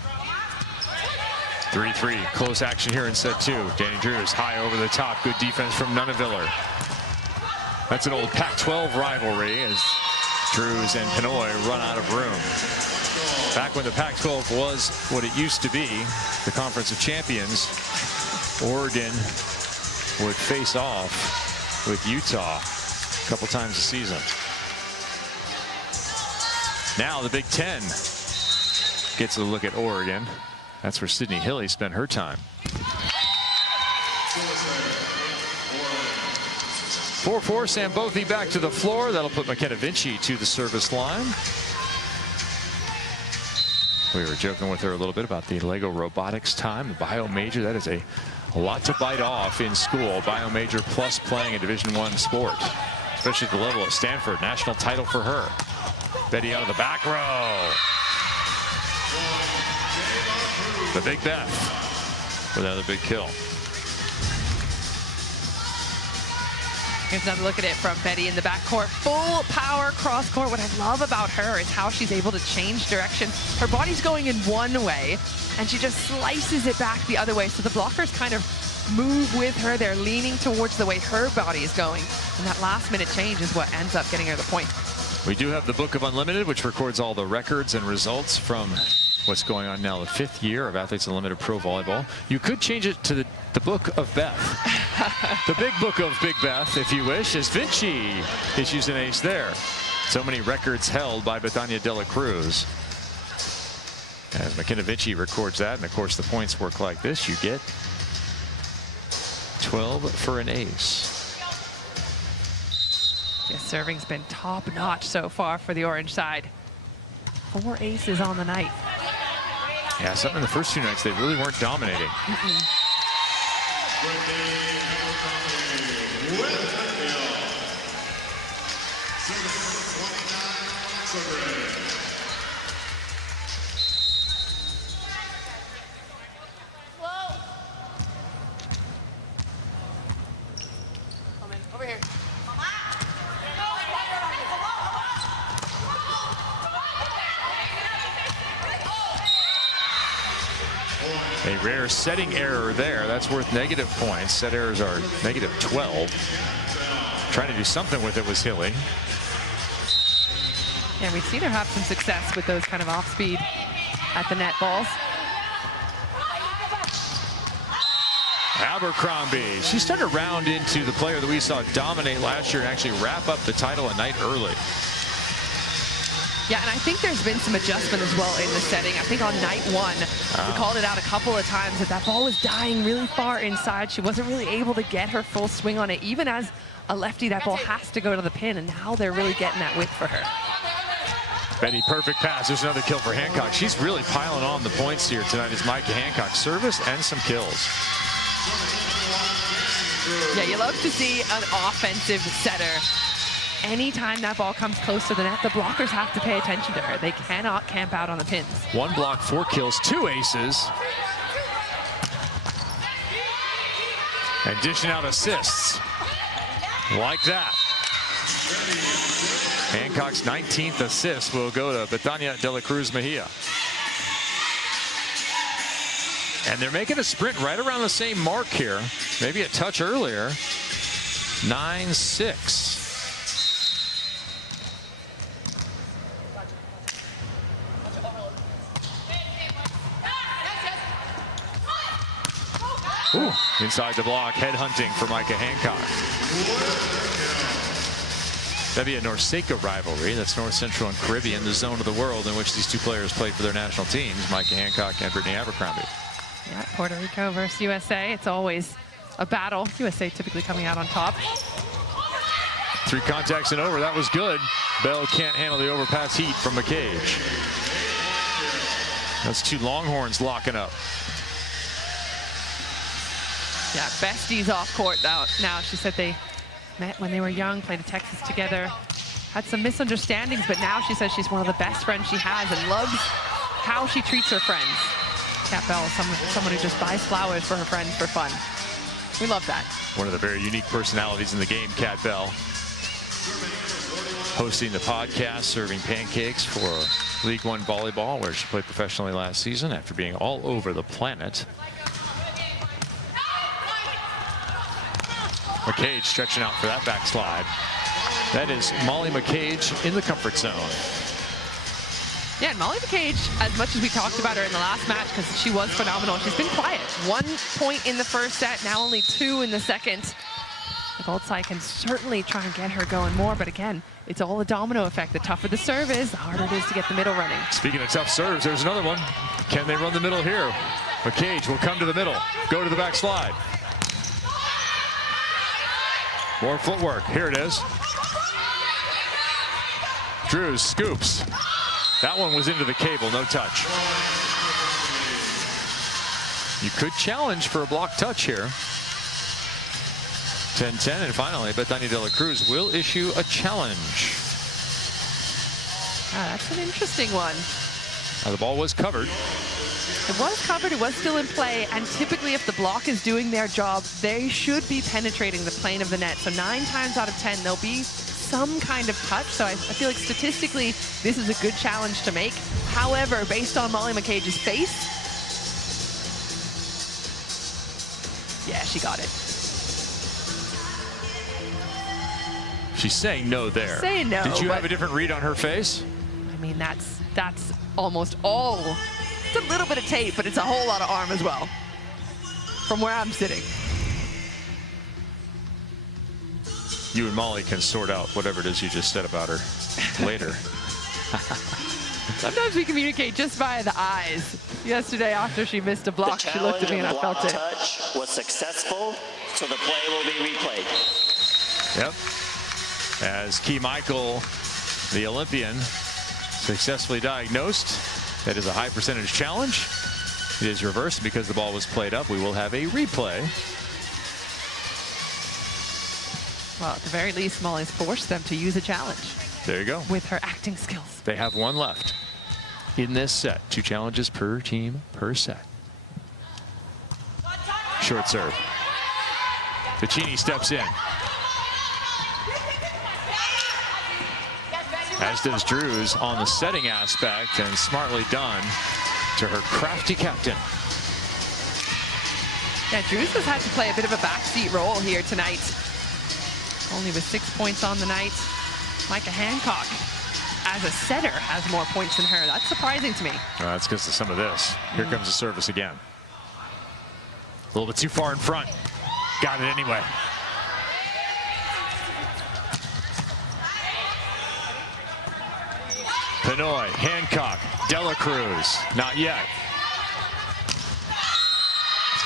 3-3, close action here in set 2. Danny Drew is high over the top. Good defense from Nunaviller. That's an old Pac-12 rivalry as Drews and Pinoy run out of room. Back when the Pac-12 was what it used to be, the Conference of Champions, Oregon would face off with Utah a couple times a season. Now the Big Ten gets a look at Oregon. That's where Sydney Hilly spent her time. 4-4, Sambothi back to the floor. That'll put McKenna Vinci to the service line. We were joking with her a little bit about the Lego robotics time, the bio major. That is a lot to bite off in school. Bio major plus playing a Division I sport, especially at the level of Stanford. National title for her. Betty out of the back row. The Big Beth with another big kill. Here's another look at it from Betty in the backcourt. Full power cross court. What I love about her is how she's able to change direction. Her body's going in one way, and she just slices it back the other way. So the blockers kind of move with her. They're leaning towards the way her body is going. And that last minute change is what ends up getting her the point. We do have the Book of Unlimited, which records all the records and results from what's going on now, the 5th year of Athletes Unlimited Pro Volleyball. You could change it to the Book of Beth. The big book of Big Beth, if you wish, as Vinci issues an ace there. So many records held by Betania De La Cruz. As McKenna Vinci records that, and of course the points work like this. You get 12 for an ace. Yeah, serving's been top notch so far for the orange side. 4 aces on the night. Yeah, something in the first 2 nights, they really weren't dominating. Over here. A rare setting error there. That's worth negative points. Set errors are negative 12. Trying to do something with it was Hilly. Yeah, we've seen her have some success with those kind of off-speed at the net balls. Abercrombie. She's starting to round into the player that we saw dominate last year and actually wrap up the title a night early. Yeah, and I think there's been some adjustment as well in the setting. I think on night 1, we called it out a couple of times that ball was dying really far inside. She wasn't really able to get her full swing on it. Even as a lefty, that ball has to go to the pin, and now they're really getting that width for her. Betty, perfect pass. There's another kill for Hancock. She's really piling on the points here tonight as Micah Hancock. Service and some kills. Yeah, you love to see an offensive setter. Anytime that ball comes close to the net, the blockers have to pay attention to her. They cannot camp out on the pins. 1 block, 4 kills, 2 aces. And dishing out assists. Like that. Hancock's 19th assist will go to Betania De La Cruz-Mejía. And they're making a sprint right around the same mark here. Maybe a touch earlier. 9-6. Ooh, inside the block, head hunting for Micah Hancock. That'd be a Norseca rivalry. That's North Central and Caribbean, the zone of the world in which these 2 players played for their national teams, Micah Hancock and Brittany Abercrombie. Yeah, Puerto Rico versus USA. It's always a battle. USA typically coming out on top. 3 contacts and over. That was good. Bell can't handle the overpass heat from McCage. That's 2 Longhorns locking up. Yeah, besties off court now. She said they met when they were young, played at Texas together, had some misunderstandings, but now she says she's one of the best friends she has and loves how she treats her friends. Kat Bell, someone who just buys flowers for her friends for fun. We love that. One of the very unique personalities in the game, Kat Bell. Hosting the podcast, serving pancakes for League One Volleyball, where she played professionally last season after being all over the planet. McCage stretching out for that backslide. That is Molly McCage in the comfort zone. Yeah, and Molly McCage, as much as we talked about her in the last match, because she was phenomenal, she's been quiet. 1 point in the first set, now only 2 in the second. The gold side can certainly try and get her going more, but again, it's all a domino effect. The tougher the serve is, the harder it is to get the middle running. Speaking of tough serves, there's another one. Can they run the middle here? McCage will come to the middle, go to the backslide. More footwork. Here it is. Drews scoops. That one was into the cable, no touch. You could challenge for a block touch here. 10-10, and finally, Betania De La Cruz will issue a challenge. That's an interesting one. Now, the ball was covered. It was covered, it was still in play, and typically if the block is doing their job, they should be penetrating the plane of the net. So 9 times out of 10, there'll be some kind of touch. So I feel like statistically, this is a good challenge to make. However, based on Molly McCage's face, yeah, she got it. She's saying no there. Saying no. Did you have a different read on her face? I mean, that's almost all. It's a little bit of tape, but it's a whole lot of arm as well, from where I'm sitting. You and Molly can sort out whatever it is you just said about her later. Sometimes we communicate just via the eyes. Yesterday, after she missed a block, she looked at me and I felt it. The touch was successful, so the play will be replayed. Yep. As Key Michael, the Olympian, successfully diagnosed. That is a high percentage challenge. It is reversed because the ball was played up. We will have a replay. Well, at the very least, Molly's forced them to use a challenge. There you go. With her acting skills. They have one left in this set. 2 challenges per team per set. Short serve. Ficini steps in. As does Drews on the setting aspect, and smartly done to her crafty captain. Yeah, Drews has had to play a bit of a backseat role here tonight. Only with 6 points on the night. Micah Hancock, as a setter, has more points than her. That's surprising to me. That's because of some of this. Here comes the service again. A little bit too far in front. Got it anyway. Pinoy, Hancock, De La Cruz, not yet.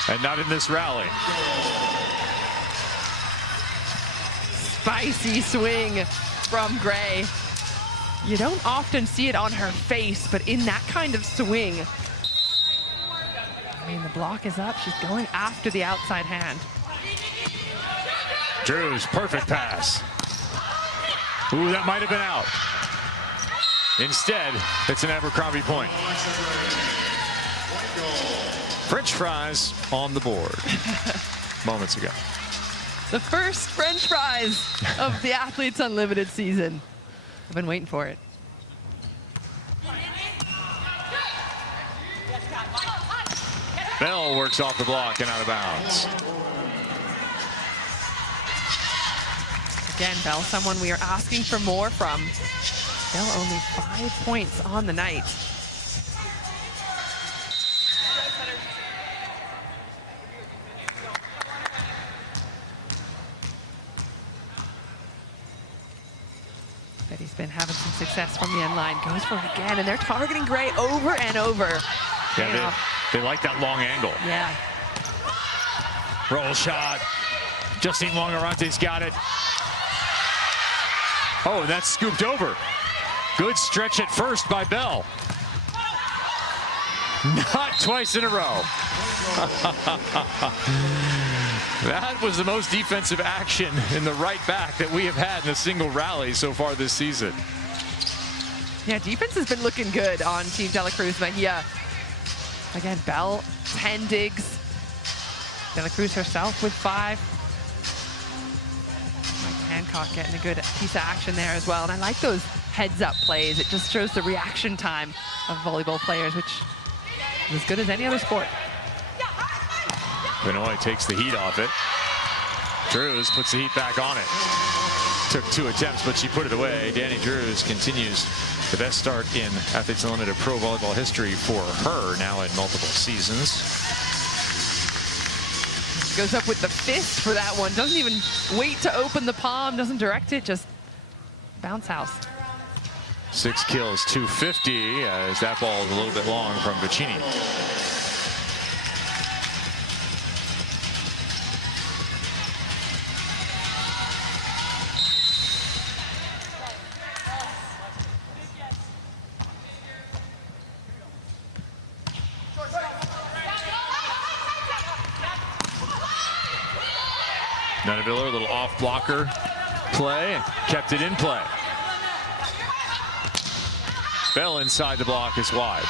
And not in this rally. Spicy swing from Gray. You don't often see it on her face, but in that kind of swing, I mean, the block is up. She's going after the outside hand. Drews, perfect pass. Ooh, that might have been out. Instead, it's an Abercrombie point. French fries on the board moments ago. The first French fries of the Athletes Unlimited season. I've been waiting for it. Bell works off the block and out of bounds. Again, Bell, someone we are asking for more from. Bell only 5 points on the night. Betty's been having some success from the end line. Goes for it again, and they're targeting Gray over and over. Yeah, they like that long angle. Yeah. Roll shot. Justine Wongarante's got it. Oh, that's scooped over. Good stretch at first by Bell. Not twice in a row. That was the most defensive action in the right back that we have had in a single rally so far this season. Yeah, defense has been looking good on Team De La Cruz-Mejía. Again, Bell, 10 digs. De La Cruz herself with 5. Mike Hancock getting a good piece of action there as well. And I like those heads-up plays. It just shows the reaction time of volleyball players, which is as good as any other sport. Benoit takes the heat off it. Drews puts the heat back on it. Took 2 attempts, but she put it away. Danny Drews continues the best start in Athletes Unlimited Pro Volleyball history for her, now in multiple seasons. Goes up with the fist for that one. Doesn't even wait to open the palm, doesn't direct it, just bounce house. 6 kills, 250, as that ball is a little bit long from Ficini. Nunaviller, a little off blocker play, kept it in play. Bell inside the block is wide.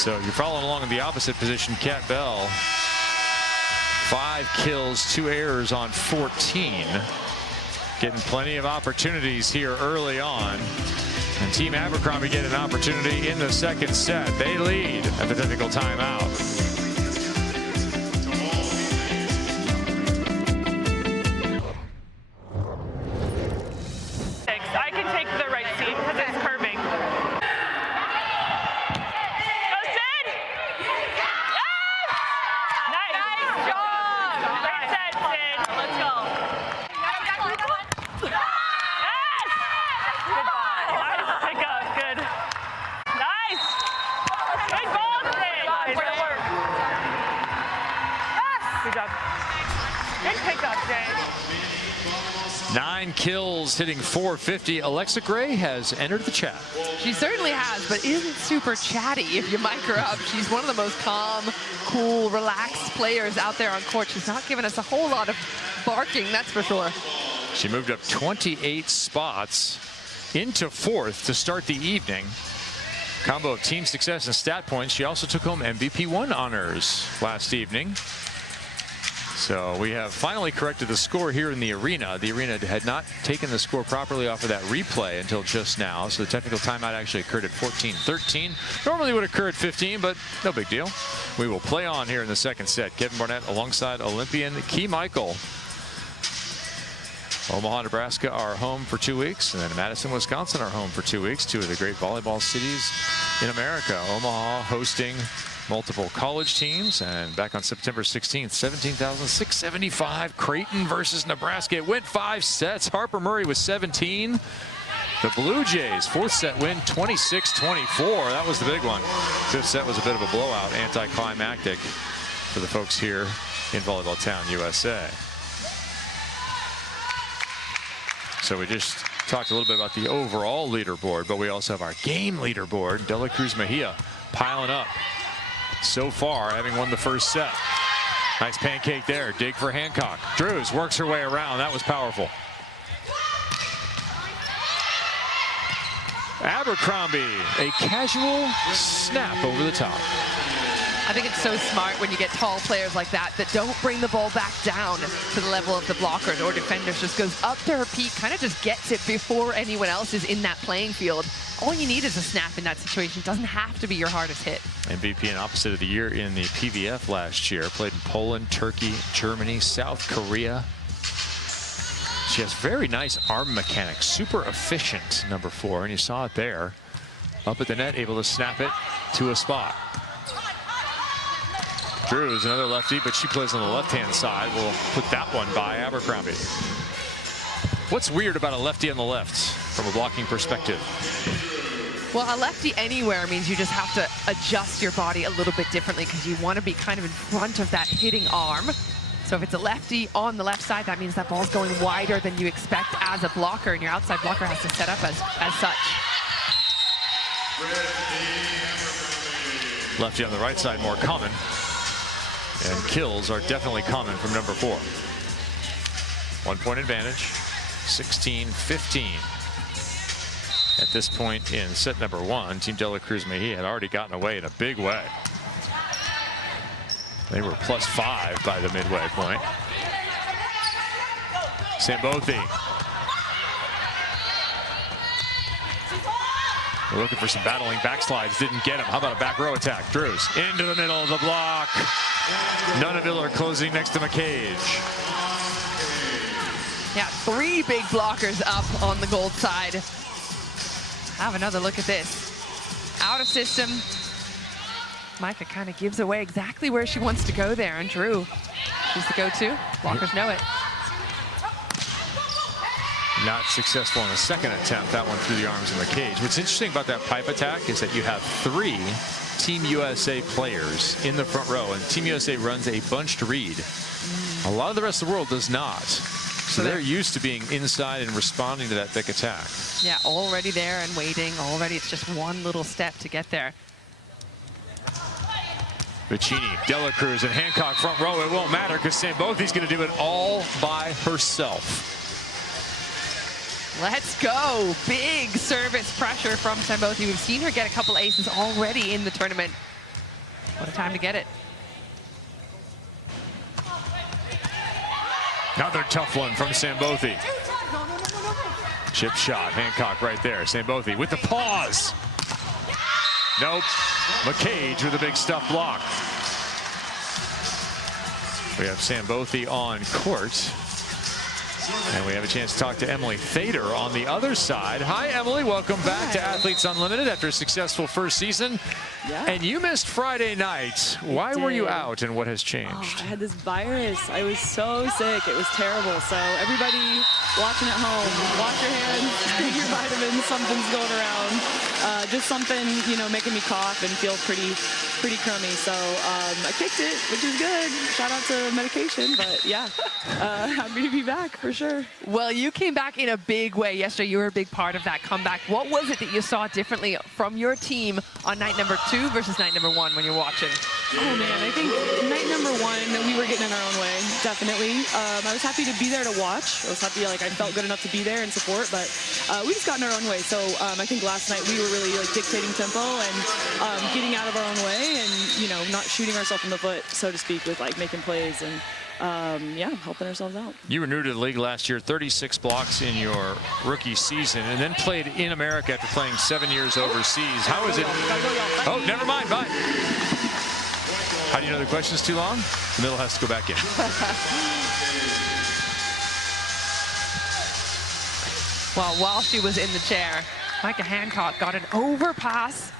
So you're following along in the opposite position. Kat Bell, 5 kills, 2 errors on 14. Getting plenty of opportunities here early on. And Team Abercrombie get an opportunity in the second set. They lead at the technical timeout. I can take the right seat because it's curving. Go, Sid! Nice! Nice job! Great set, Sid. Let's go. Yes! Good ball. Nice pickup. Good. Nice! Good ball, Sid! Good work. Yes! Good job. Good pickup, Sid. 9 kills, hitting .450. Alexa Gray has entered the chat. She certainly has, but isn't super chatty if you mic her up. She's one of the most calm, cool, relaxed players out there on court. She's not giving us a whole lot of barking, that's for sure. She moved up 28 spots into 4th to start the evening. Combo of team success and stat points. She also took home MVP1 honors last evening. So we have finally corrected the score here in the arena. The arena had not taken the score properly off of that replay until just now. So the technical timeout actually occurred at 14-13. Normally would occur at 15, but no big deal. We will play on here in the second set. Kevin Barnett alongside Olympian Key Michael. Omaha, Nebraska are home for 2 weeks, and then Madison, Wisconsin are home for 2 weeks. 2 of the great volleyball cities in America. Omaha hosting multiple college teams, and back on September 16th, 17,675. Creighton versus Nebraska. It went 5 sets. Harper Murray was 17. The Blue Jays, 4th set win, 26-24. That was the big one. 5th set was a bit of a blowout, anticlimactic for the folks here in Volleyball Town, USA. So we just talked a little bit about the overall leaderboard, but we also have our game leaderboard. De La Cruz-Mejía piling up so far, having won the first set. Nice pancake there. Dig for Hancock. Drews works her way around. That was powerful. Abercrombie, a casual snap over the top. I think it's so smart when you get tall players like that that don't bring the ball back down to the level of the blockers or defenders. Just goes up to her peak, kind of just gets it before anyone else is in that playing field. All you need is a snap in that situation. It doesn't have to be your hardest hit. MVP and opposite of the year in the PVF last year. Played in Poland, Turkey, Germany, South Korea. She has very nice arm mechanics. Super efficient, number 4. And you saw it there. Up at the net, able to snap it to a spot. Drews, another lefty, but she plays on the left-hand side. We'll put that one by Abercrombie. What's weird about a lefty on the left from a blocking perspective? Well, a lefty anywhere means you just have to adjust your body a little bit differently because you want to be kind of in front of that hitting arm. So if it's a lefty on the left side, that means that ball's going wider than you expect as a blocker, and your outside blocker has to set up as such. Lefty on the right side, more common. And kills are definitely common from number 4. 1 point advantage, 16-15. At this point in set number 1, Team De La Cruz-Mejía had already gotten away in a big way. They were +5 by the midway point. Sambothi. We're looking for some battling backslides, didn't get him. How about a back row attack? Drews into the middle of the block. Nunaville are closing next to McCage. Yeah, 3 big blockers up on the gold side. Have another look at this. Out of system. Micah kind of gives away exactly where she wants to go there, and Drew, she's the go-to. Blockers know it. Not successful in the second attempt. That one through the arms of McCage. What's interesting about that pipe attack is that you have 3 Team USA players in the front row, and Team USA runs a bunched read. A lot of the rest of the world does not. So they're used to being inside and responding to that thick attack. Yeah, already there and waiting. Already it's just one little step to get there. Vicini, De La Cruz, and Hancock front row. It won't matter because Sambothi's going to do it all by herself. Let's go. Big service pressure from Sambothi. We've seen her get a couple aces already in the tournament. What a time to get it. Another tough one from Sambothi. Chip shot, Hancock right there. Sambothi with the pause. Nope. McCage with a big stuff block. We have Sambothi on court. And we have a chance to talk to Emily Thader on the other side. Hi, Emily. Welcome back to Athletes Unlimited after a successful first season. Yeah. And you missed Friday night. Why were you out and what has changed? I had this virus. I was so sick. It was terrible. So everybody watching at home, wash your hands, take your vitamins. Something's going around. Just something, you know, making me cough and feel pretty crummy. So I kicked it, which is good. Shout out to medication. But yeah, happy to be back for sure. Well, you came back in a big way yesterday. You were a big part of that comeback. What was it that you saw differently from your team on night number 2 versus night number 1 when you're watching? Oh man, I think night number 1, we were getting in our own way, definitely. I was happy to be there to watch. I was happy, like, I felt good enough to be there and support, but we just got in our own way. So I think last night we were really like dictating tempo and getting out of our own way and, you know, not shooting ourselves in the foot, so to speak, with like making plays and yeah, helping ourselves out. You were new to the league last year, 36 blocks in your rookie season, and then played in America after playing 7 years overseas. How is it? Oh, never mind. Bye. How do you know the question's too long? The middle has to go back in. Well, while she was in the chair, Micah Hancock got an overpass,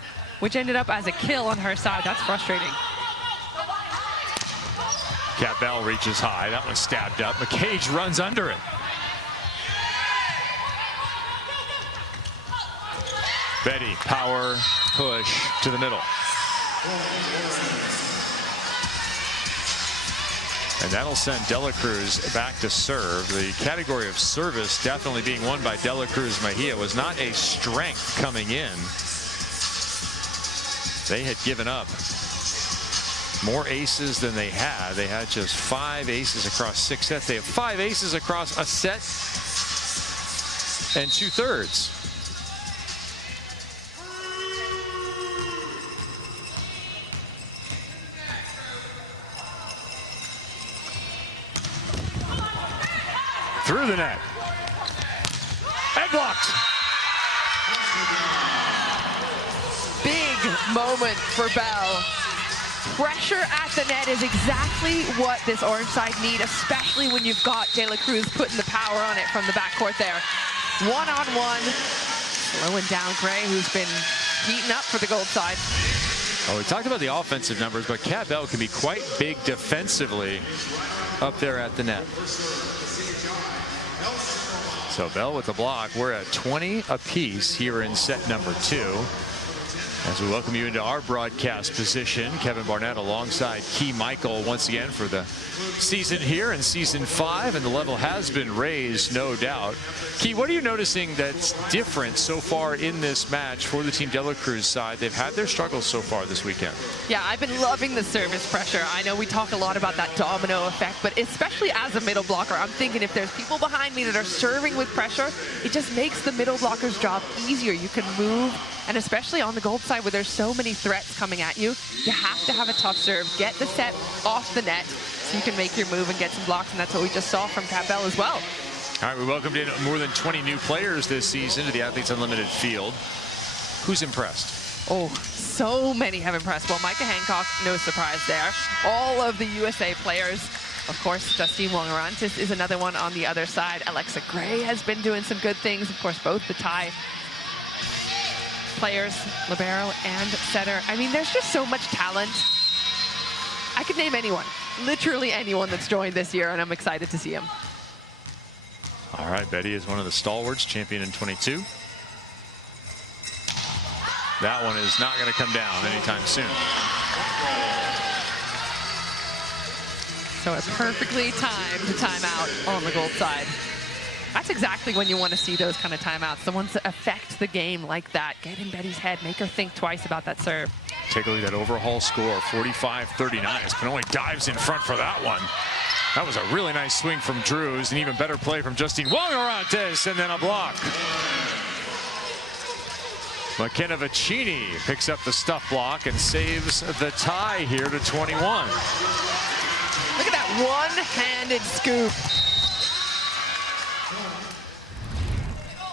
which ended up as a kill on her side. That's frustrating. Cat Bell reaches high. That one's stabbed up. McCage runs under it. Betty, power, push to the middle. And that'll send De La Cruz back to serve. The category of service definitely being won by De La Cruz-Mejía. Was not a strength coming in. They had given up more aces than they had. They had just 5 aces across 6 sets. They have 5 aces across a set and 2/3. Through the net. And blocked. Big moment for Bell. Pressure at the net is exactly what this orange side need, especially when you've got De La Cruz putting the power on it from the backcourt there. One-on-one, slowing down Gray, who's been heating up for the gold side. Oh, we talked about the offensive numbers, but Cat Bell can be quite big defensively up there at the net. So Bell with the block. We're at 20 apiece here in set number 2. As we welcome you into our broadcast position, Kevin Barnett alongside Key Michael once again for the season here in season 5, and the level has been raised, no doubt. Key, what are you noticing that's different so far in this match for the Team De La Cruz side? They've had their struggles so far this weekend. Yeah, I've been loving the service pressure. I know we talk a lot about that domino effect, but especially as a middle blocker, I'm thinking if there's people behind me that are serving with pressure, it just makes the middle blocker's job easier. You can move, and especially on the gold side where there's so many threats coming at you, you have to have a tough serve. Get the set off the net so you can make your move and get some blocks, and that's what we just saw from Cat Bell as well. All right, we welcomed in more than 20 new players this season to the Athletes Unlimited field. Who's impressed? Oh, so many have impressed. Well, Micah Hancock, no surprise there. All of the USA players. Of course, Justine Wong-Arantes is another one on the other side. Alexa Gray has been doing some good things. Of course, both the Thai players, libero and setter. I mean, there's just so much talent. I could name anyone, literally anyone that's joined this year, and I'm excited to see him. All right, Betty is one of the stalwarts, champion in 22. That one is not going to come down anytime soon. So a perfectly timed timeout on the gold side. That's exactly when you want to see those kind of timeouts, the ones that affect the game like that. Get in Betty's head, make her think twice about that serve. Take a look at that overhaul score, 45-39. As Pinoy dives in front for that one. That was a really nice swing from Drews, an even better play from Justine Wong-Arantes, and then a block. McKenna Vicini picks up the stuff block and saves the tie here to 21. Look at that one-handed scoop.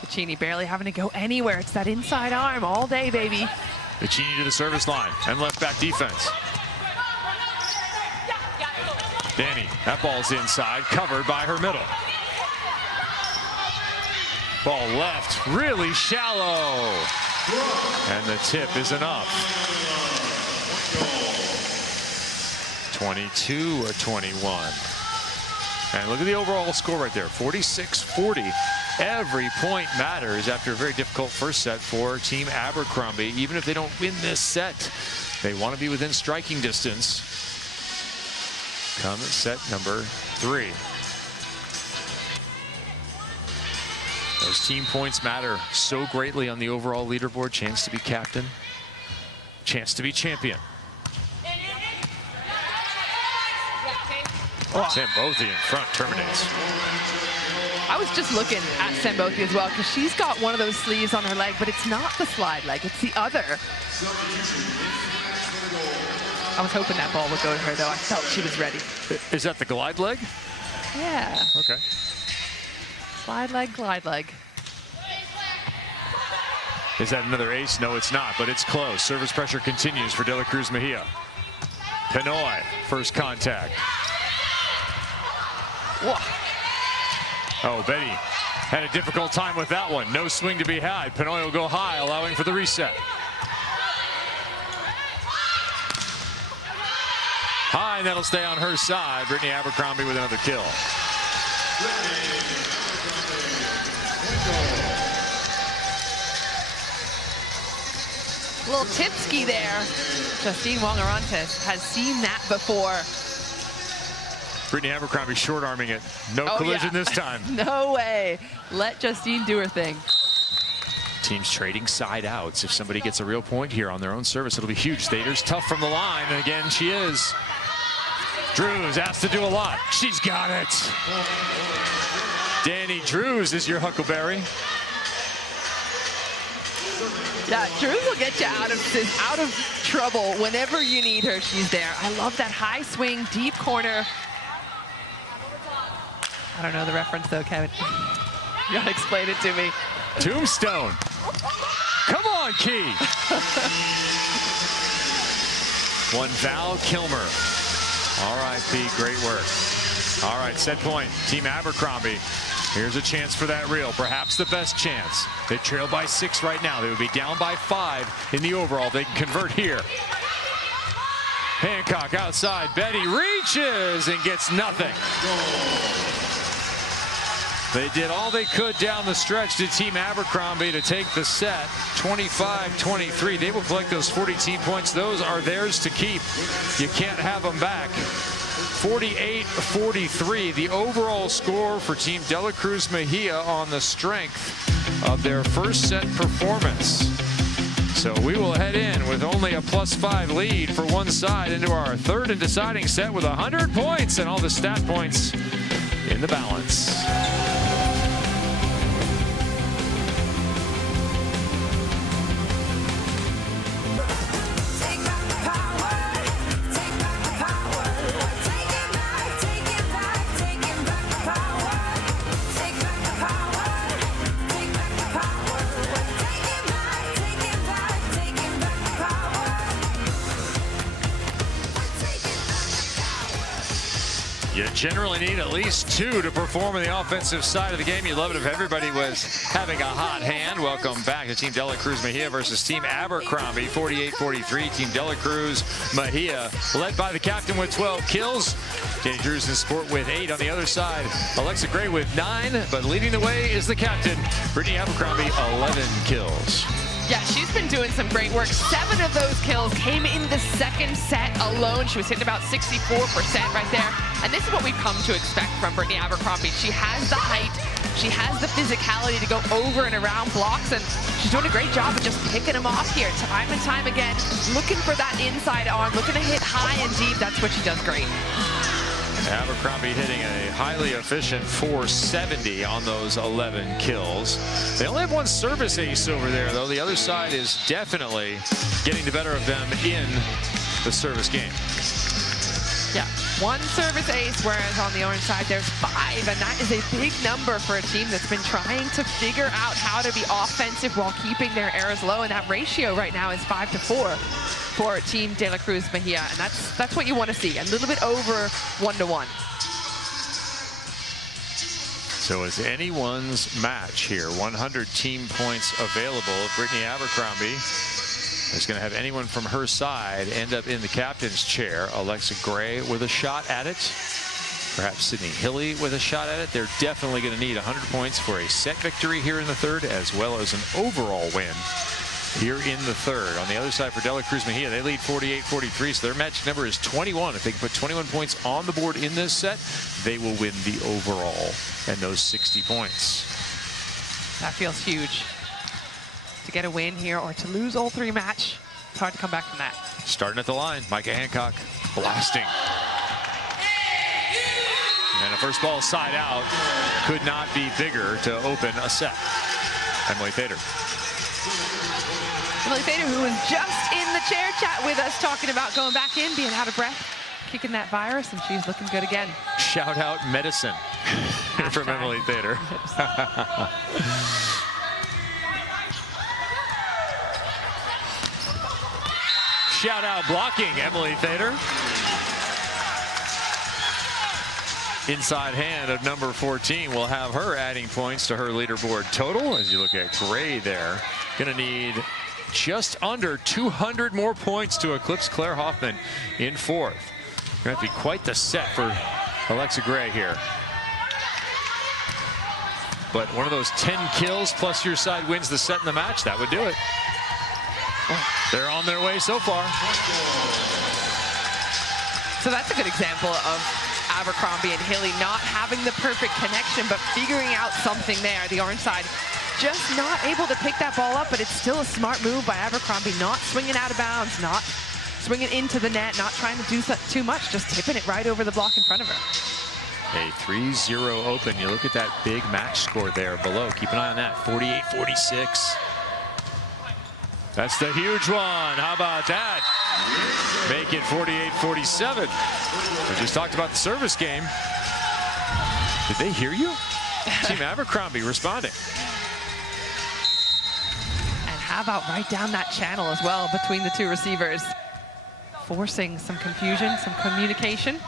Vicini barely having to go anywhere. It's that inside arm all day, baby. Vicini to the service line and left back defense. Danny, that ball's inside, covered by her middle. Ball left, really shallow. And the tip is enough. 22 or 21. And look at the overall score right there, 46-40. Every point matters after a very difficult first set for Team Abercrombie. Even if they don't win this set, they want to be within striking distance. Come set number 3. Those team points matter so greatly on the overall leaderboard. Chance to be captain, chance to be champion. Sambothi in front terminates. I was just looking at Sambothi as well, because she's got one of those sleeves on her leg, but it's not the slide leg, it's the other. I was hoping that ball would go to her, though. I felt she was ready. Is that the glide leg? Yeah. Okay. Slide leg, glide leg. Is that another ace? No, it's not, but it's close. Service pressure continues for De La Cruz-Mejía. Pinoy, first contact. Whoa. Oh, Betty had a difficult time with that one. No swing to be had. Pinoy will go high, allowing for the reset. High, and that'll stay on her side. Brittany Abercrombie with another kill. A little tipski there. Justine Wongarantes has seen that before. Brittany Abercrombie short-arming it. No collision this time. No way. Let Justine do her thing. Teams trading side outs. If somebody gets a real point here on their own service, it'll be huge. Thader's tough from the line, and again, she is. Drews asked to do a lot. She's got it. Danny Drews is your Huckleberry. Yeah, Drews will get you out of trouble whenever you need her. She's there. I love that high swing, deep corner. I don't know the reference though, Kevin. You gotta explain it to me. Tombstone. Come on, Key. One Val Kilmer. R.I.P. Great work. All right, set point. Team Abercrombie. Here's a chance for that reel, perhaps the best chance. They trail by 6 right now. They would be down by 5 in the overall. They can convert here. Hancock outside. Betty reaches and gets nothing. They did all they could down the stretch to Team Abercrombie to take the set. 25-23. They will collect those 40 team points. Those are theirs to keep. You can't have them back. 48-43, the overall score for Team De La Cruz-Mejía on the strength of their first set performance. So we will head in with only a +5 lead for one side into our third and deciding set with 100 points and all the stat points in the balance. You generally need at least 2 to perform on the offensive side of the game. You'd love it if everybody was having a hot hand. Welcome back to Team De La Cruz-Mejía versus Team Abercrombie. 48-43. Team De La Cruz-Mejía led by the captain with 12 kills. Danny Drews in sport with 8 on the other side. Alexa Gray with 9, but leading the way is the captain, Brittany Abercrombie, 11 kills. Yeah, she's been doing some great work. 7 of those kills came in the second set alone. She was hitting about 64% right there. And this is what we've come to expect from Brittany Abercrombie. She has the height, she has the physicality to go over and around blocks, and she's doing a great job of just picking them off here time and time again, looking for that inside arm, looking to hit high and deep. That's what she does great. Abercrombie hitting a highly efficient 470 on those 11 kills. They only have one service ace over there, though. The other side is definitely getting the better of them in the service game. Yeah, one service ace, whereas on the orange side there's 5, and that is a big number for a team that's been trying to figure out how to be offensive while keeping their errors low, and that ratio right now is 5-4 for Team De La Cruz-Mejía, and that's what you want to see, a little bit over 1-1. So it's anyone's match here. 100 team points available. Brittany Abercrombie is going to have anyone from her side end up in the captain's chair. Alexa Gray with a shot at it. Perhaps Sydney Hilly with a shot at it. They're definitely going to need 100 points for a set victory here in the third, as well as an overall win here in the third. On the other side for De La Cruz-Mejía, they lead 48-43, so their match number is 21. If they can put 21 points on the board in this set, they will win the overall and those 60 points. That feels huge. To get a win here or to lose all 3 match, it's hard to come back from that. Starting at the line, Micah Hancock blasting. And a first ball side out could not be bigger to open a set. Emily Thader. Emily Thader, who was just in the chair chat with us, talking about going back in, being out of breath, kicking that virus, and she's looking good again. Shout out medicine from Emily Thader. Shout out blocking, Emily Thader. Inside hand of number 14 will have her adding points to her leaderboard total. As you look at Gray there, gonna need just under 200 more points to eclipse Claire Hoffman in 4th. Gonna have to be quite the set for Alexa Gray here. But one of those 10 kills plus your side wins the set in the match, that would do it. They're on their way so far. So that's a good example of Abercrombie and Hilly not having the perfect connection, but figuring out something there. The orange side just not able to pick that ball up, but it's still a smart move by Abercrombie, not swinging out of bounds, not swinging into the net, not trying to do too much, just tipping it right over the block in front of her. A 3-0 open. You look at that big match score there below. Keep an eye on that, 48-46. That's the huge one. How about that? Make it 48-47. We just talked about the service game. Did they hear you? Team Abercrombie responding. And how about right down that channel as well between the 2 receivers, forcing some confusion, some communication.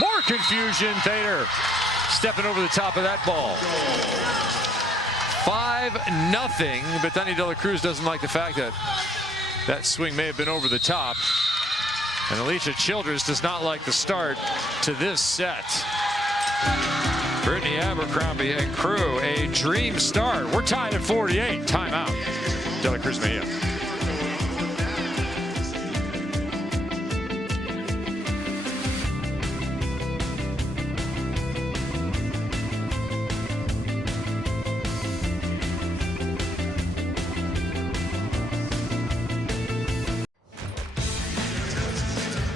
More confusion. Thader stepping over the top of that ball. 5-0, but Dani De La Cruz doesn't like the fact that that swing may have been over the top. And Alicia Childress does not like the start to this set. Brittany Abercrombie and crew, a dream start. We're tied at 48. Timeout. De La Cruz-Mejía.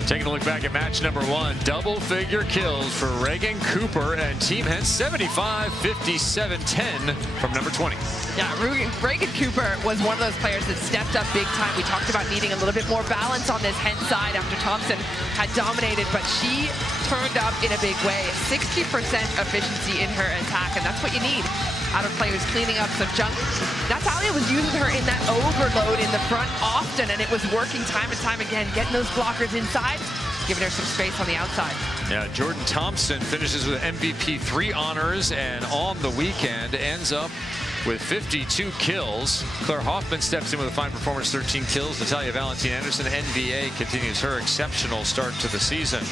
Taking a look back at match number 1, double-figure kills for Reagan Cooper and Team Hen, 75-57-10 from number 20. Yeah, Reagan Cooper was one of those players that stepped up big time. We talked about needing a little bit more balance on this Hen side after Thompson had dominated, but she turned up in a big way. 60% efficiency in her attack, and that's what you need out of players cleaning up some junk. Natalia was using her in that overload in the front often, and it was working time and time again, getting those blockers inside, giving her some space on the outside. Yeah, Jordan Thompson finishes with MVP 3 honors, and on the weekend ends up with 52 kills. Claire Hoffman steps in with a fine performance, 13 kills. Natalia Valentin Anderson, NBA, continues her exceptional start to the season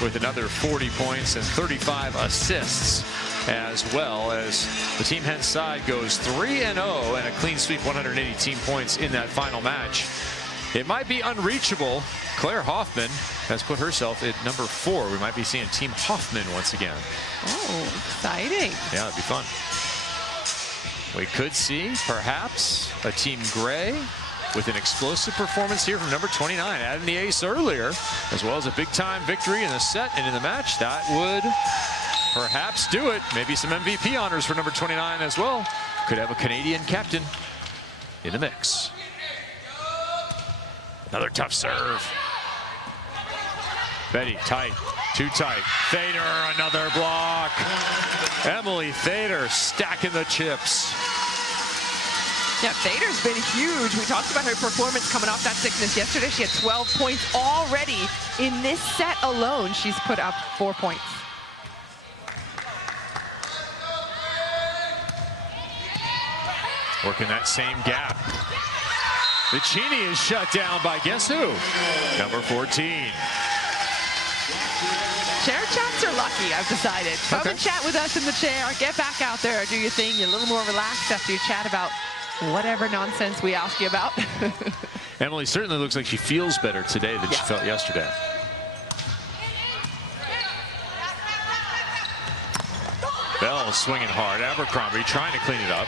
with another 40 points and 35 assists, as well as the Team Hen side goes 3-0 and a clean sweep, 180 team points in that final match. It might be unreachable. Claire Hoffman has put herself at number 4. We might be seeing Team Hoffman once again. Oh, exciting. Yeah, it'd be fun. We could see, perhaps, a Team Gray with an explosive performance here from number 29, adding the ace earlier, as well as a big-time victory in the set and in the match. That would perhaps do it. Maybe some MVP honors for number 29 as well. Could have a Canadian captain in the mix. Another tough serve. Betty, tight, too tight. Thader, another block. Emily Thader stacking the chips. Yeah, Thader's been huge. We talked about her performance coming off that sickness yesterday. She had 12 points already. In this set alone, she's put up 4 points. Working that same gap. Vicini is shut down by guess who? Number 14. Chair chats are lucky, I've decided. Come and chat with us in the chair. Get back out there, do your thing. You're a little more relaxed after you chat about whatever nonsense we ask you about. Emily certainly looks like she feels better today than she felt yesterday. Bell swinging hard. Abercrombie trying to clean it up.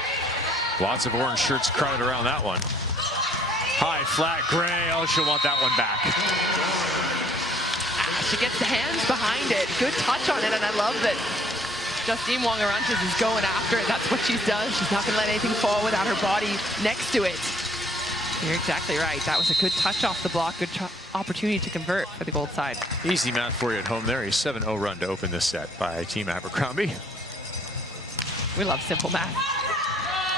Lots of orange shirts crowded around that one. High, flat, Gray. Oh, she'll want that one back. She gets the hands behind it. Good touch on it, and I love that Justine Wong-Arantes is going after it. That's what she's done. She's not going to let anything fall without her body next to it. You're exactly right. That was a good touch off the block. Good opportunity to convert for the gold side. Easy math for you at home there. A 7-0 run to open this set by Team Abercrombie. We love simple math.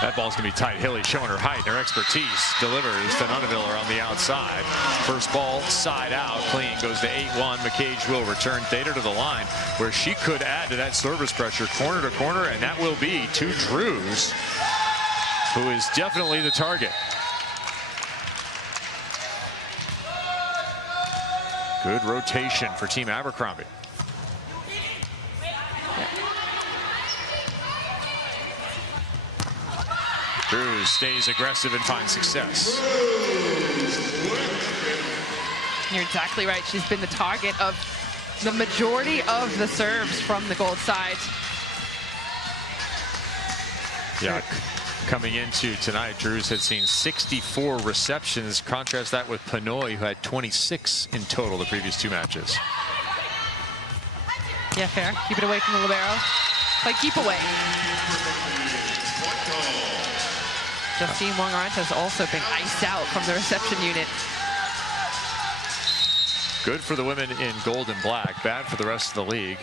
That ball's going to be tight. Hilly showing her height and her expertise. Delivers to Nuneviller on the outside. First ball side out. Clean goes to 8-1. McCage will return Thader to the line where she could add to that service pressure corner to corner, and that will be to Drews, who is definitely the target. Good rotation for Team Abercrombie. Drews stays aggressive and finds success. You're exactly right. She's been the target of the majority of the serves from the gold side. Yeah, coming into tonight, Drews had seen 64 receptions. Contrast that with Pinoy, who had 26 in total the previous 2 matches. Yeah, fair. Keep it away from the libero. Like, keep away. Justine Wong-Arantes has also been iced out from the reception unit. Good for the women in gold and black, bad for the rest of the league.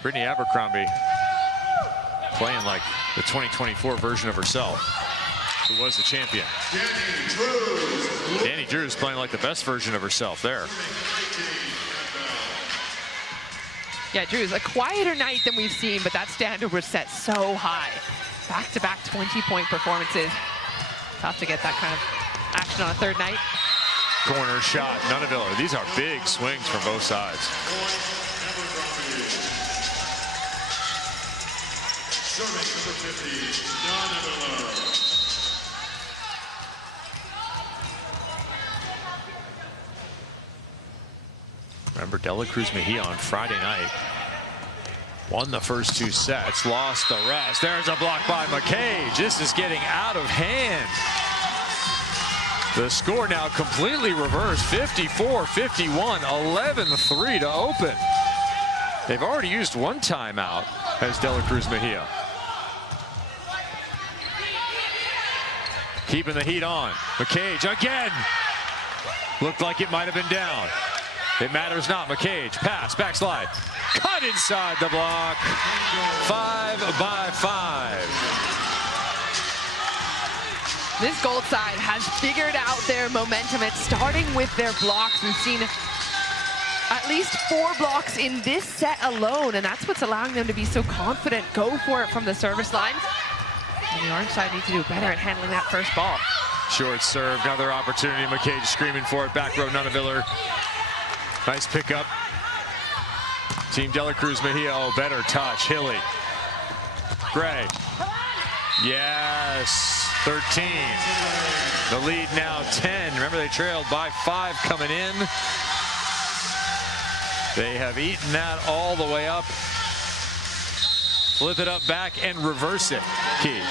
Brittany Abercrombie playing like the 2024 version of herself, who was the champion. Danny Drews playing like the best version of herself there. Yeah, Drews, a quieter night than we've seen, but that standard was set so high. Back-to-back 20-point performances. Tough to get that kind of action on a third night. Corner shot, Nuneviller. These are big swings from both sides. Remember, De La Cruz-Mejía on Friday night won the first 2 sets, lost the rest. There's a block by McCage. This is getting out of hand. The score now completely reversed, 54-51, 11-3 to open. They've already used 1 timeout as De La Cruz-Mejía. Keeping the heat on. McCage again. Looked like it might have been down. It matters not. McCage, pass, backslide. Cut inside the block. 5 by 5. This gold side has figured out their momentum. It's starting with their blocks. We've seen at least 4 blocks in this set alone, and that's what's allowing them to be so confident. Go for it from the service line. And the orange side needs to do better at handling that first ball. Short serve, another opportunity. McCage screaming for it. Back row, Nuneviller. Nice pickup. Team De La Cruz-Mejía, oh, better touch. Hilly. Gray. Yes, 13. The lead now 10. Remember, they trailed by 5 coming in. They have eaten that all the way up. Flip it up back and reverse it. Key.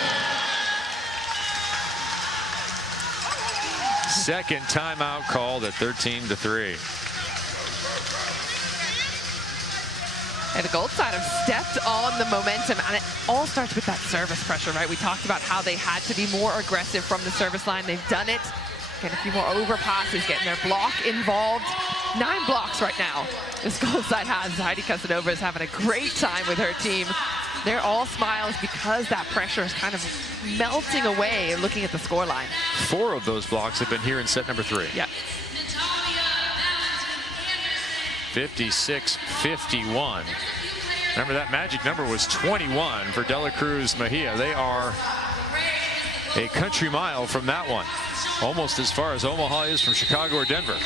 second timeout called at 13-3. And the gold side have stepped on the momentum, and it all starts with that service pressure, right? We talked about how they had to be more aggressive from the service line. They've done it. Getting a few more overpasses, getting their block involved. 9 blocks right now. This gold side has. Heidi Casanova is having a great time with her team. They're all smiles because that pressure is kind of melting away looking at the scoreline. 4 of those blocks have been here in set number 3. Yep. 56-51. Remember, that magic number was 21 for De La Cruz-Mejía. They are a country mile from that one. Almost as far as Omaha is from Chicago or Denver.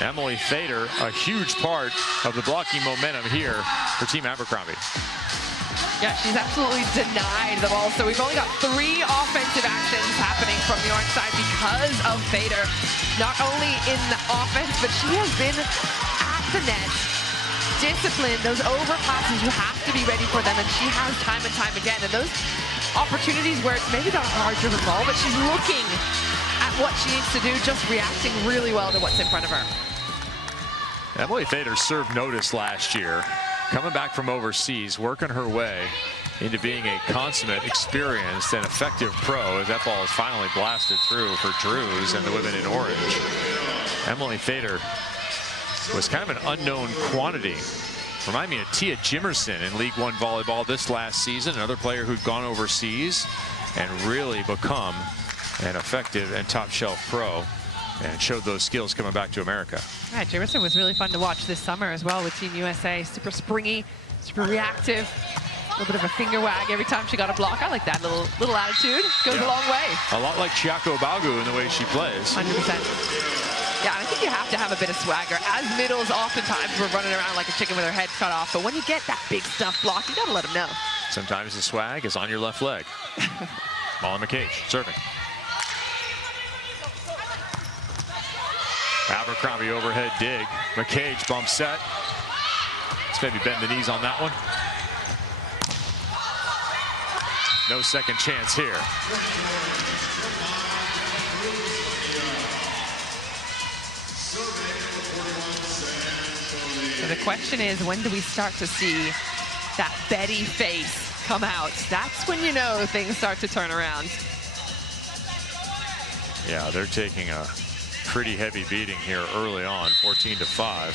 Emily Fader, a huge part of the blocking momentum here for Team Abercrombie. Yeah, she's absolutely denied the ball. So we've only got 3 offensive actions happening from the orange side because of Fader. Not only in the offense, but she has been at the net, disciplined. Those overpasses, you have to be ready for them, and she has time and time again. And those opportunities where it's maybe not a hard-driven ball, but she's looking at what she needs to do, just reacting really well to what's in front of her. Emily Fader served notice last year, coming back from overseas, working her way into being a consummate, experienced, and effective pro as that ball is finally blasted through for Drews and the women in orange. Emily Fader was kind of an unknown quantity. Remind me of Tia Jimerson in League One volleyball this last season, another player who'd gone overseas and really become an effective and top shelf pro and showed those skills coming back to America. Yeah, Jimerson was really fun to watch this summer as well with Team USA. Super springy, super reactive, a little bit of a finger wag every time she got a block. I like that little attitude. Goes a long way. A lot like Chiako Bagu in the way she plays. 100%. Yeah, I think you have to have a bit of swagger. As middles, oftentimes we're running around like a chicken with her head cut off. But when you get that big stuff block, you gotta let them know. Sometimes the swag is on your left leg. Molly McCage serving. Abercrombie overhead dig. McCage bump set. Let's maybe bend the knees on that one. No second chance here. So the question is, when do we start to see that Betty face come out? That's when you know things start to turn around. Yeah, they're taking a pretty heavy beating here early on, 14-5.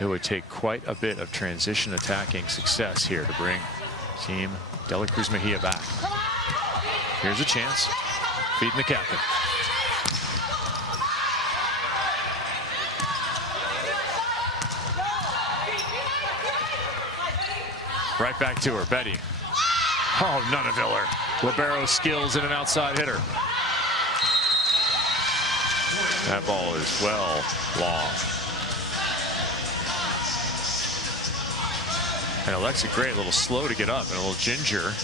It would take quite a bit of transition attacking success here to bring Team De La Cruz-Mejía back. Here's a chance. Feeding the captain. Right back to her, Betty. Oh, Nunaviller. Libero skills and an outside hitter. That ball is well long. And Alexa Gray a little slow to get up and a little ginger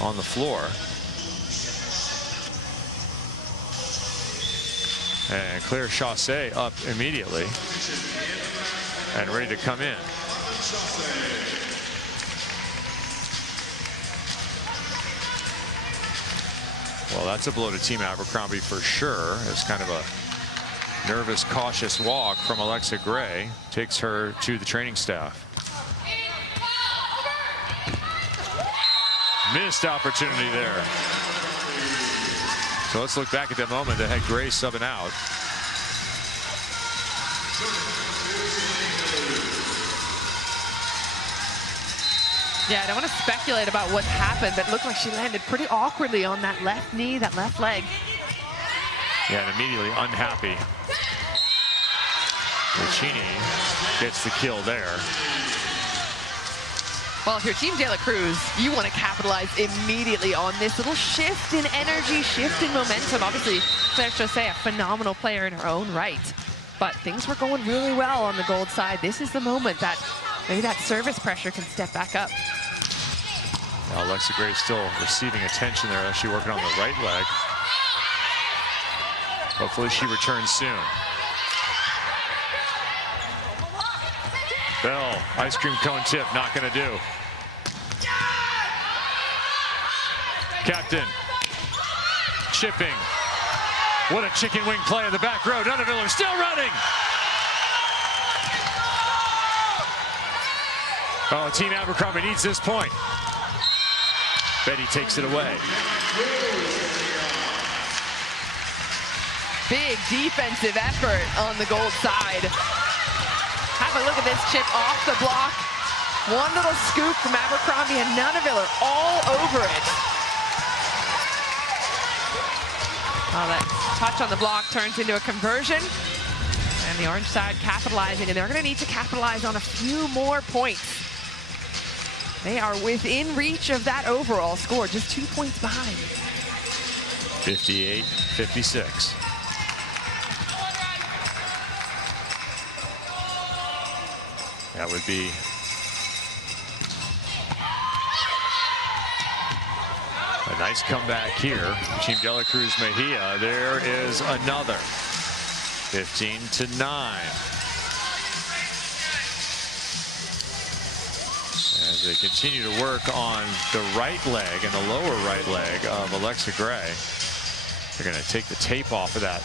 on the floor. And Claire Chassé up immediately and ready to come in. Well, that's a blow to Team Abercrombie for sure. It's kind of a nervous, cautious walk from Alexa Gray. Takes her to the training staff. Missed opportunity there. So let's look back at that moment that had Gray subbing out. Yeah, I don't want to speculate about what happened, but it looked like she landed pretty awkwardly on that left knee, that left leg. Yeah, and immediately unhappy. Lucchini gets the kill there. Well, if you're Team De La Cruz, you want to capitalize immediately on this little shift in energy, shift in momentum. Obviously, Claire Chassé, a phenomenal player in her own right. But things were going really well on the gold side. This is the moment that maybe that service pressure can step back up. Now Alexa Gray still receiving attention there as she's working on the right leg. Hopefully she returns soon. Bell, ice cream cone tip, not going to do. Captain chipping. What a chicken wing play in the back row. Nunaviller still running. Oh, Team Abercrombie needs this point. Betty takes it away. Big defensive effort on the gold side. Have a look at this chip off the block. One little scoop from Abercrombie and Nunaviller all over it. Oh, that touch on the block turns into a conversion. And the orange side capitalizing, and they're going to need to capitalize on a few more points. They are within reach of that overall score, just 2 points behind. 58-56. That would be a nice comeback here. Team De La Cruz-Mejía. There is another. 15-9. As they continue to work on the right leg and the lower right leg of Alexa Gray. They're going to take the tape off of that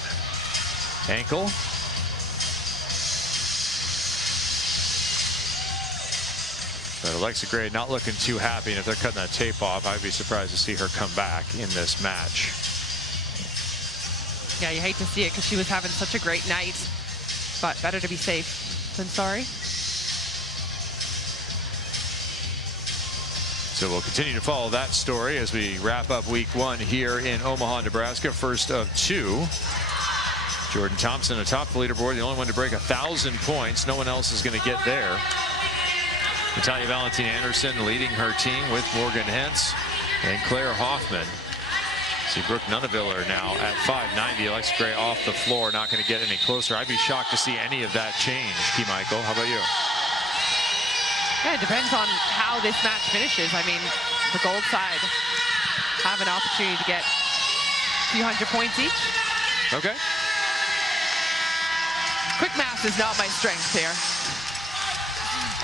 ankle. But Alexa Gray not looking too happy, and if they're cutting that tape off, I'd be surprised to see her come back in this match. Yeah, you hate to see it because she was having such a great night, but better to be safe than sorry. So we'll continue to follow that story as we wrap up week 1 here in Omaha, Nebraska. First of 2. Jordan Thompson atop the leaderboard, the only one to break 1,000 points. No one else is going to get there. Natalia Valentina Anderson leading her team with Morgan Hentz and Claire Hoffman. See Brooke Nunaviller now at 590. Alexa Gray off the floor, not going to get any closer. I'd be shocked to see any of that change. Key Michael, how about you? Yeah, it depends on how this match finishes. I mean, the gold side have an opportunity to get a few hundred points each. Okay. Quick math is not my strength here.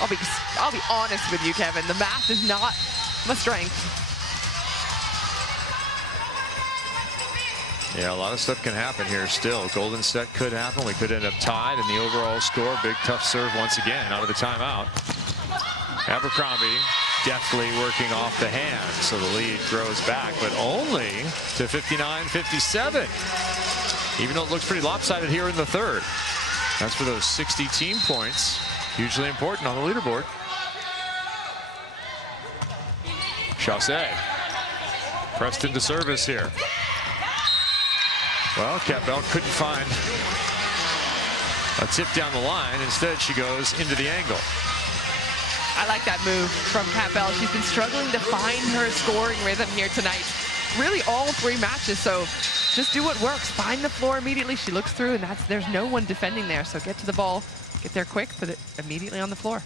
I'll be honest with you, Kevin. The math is not my strength. Yeah, a lot of stuff can happen here still. Golden set could happen. We could end up tied in the overall score. Big tough serve once again out of the timeout. Abercrombie deftly working off the hand, so the lead grows back, but only to 59-57. Even though it looks pretty lopsided here in the third. That's for those 60 team points. Hugely important on the leaderboard. Chausset pressed into service here. Well, Kat Bell couldn't find a tip down the line. Instead, she goes into the angle. I like that move from Kat Bell. She's been struggling to find her scoring rhythm here tonight. Really all 3 matches, so just do what works. Find the floor immediately. She looks through, and there's no one defending there, so get to the ball. Get there quick, put it immediately on the floor.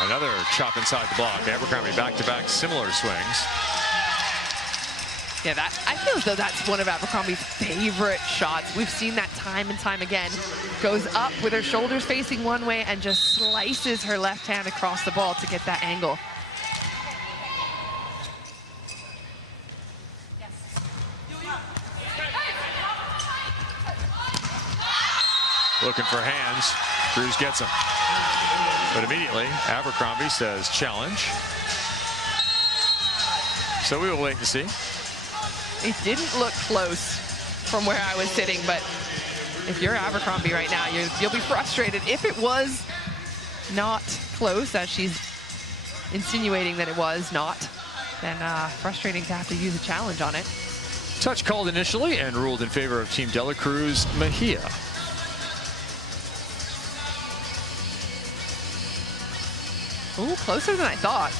Another chop inside the block. Abercrombie back-to-back similar swings. Yeah, I feel as though that's one of Abercrombie's favorite shots. We've seen that time and time again. Goes up with her shoulders facing one way and just slices her left hand across the ball to get that angle. Looking for hands. Cruz gets him. But immediately, Abercrombie says challenge. So we will wait and see. It didn't look close from where I was sitting, but if you're Abercrombie right now, you'll be frustrated. If it was not close, as she's insinuating that it was not, then frustrating to have to use a challenge on it. Touch called initially and ruled in favor of Team De La Cruz-Mejía. Ooh, closer than I thought.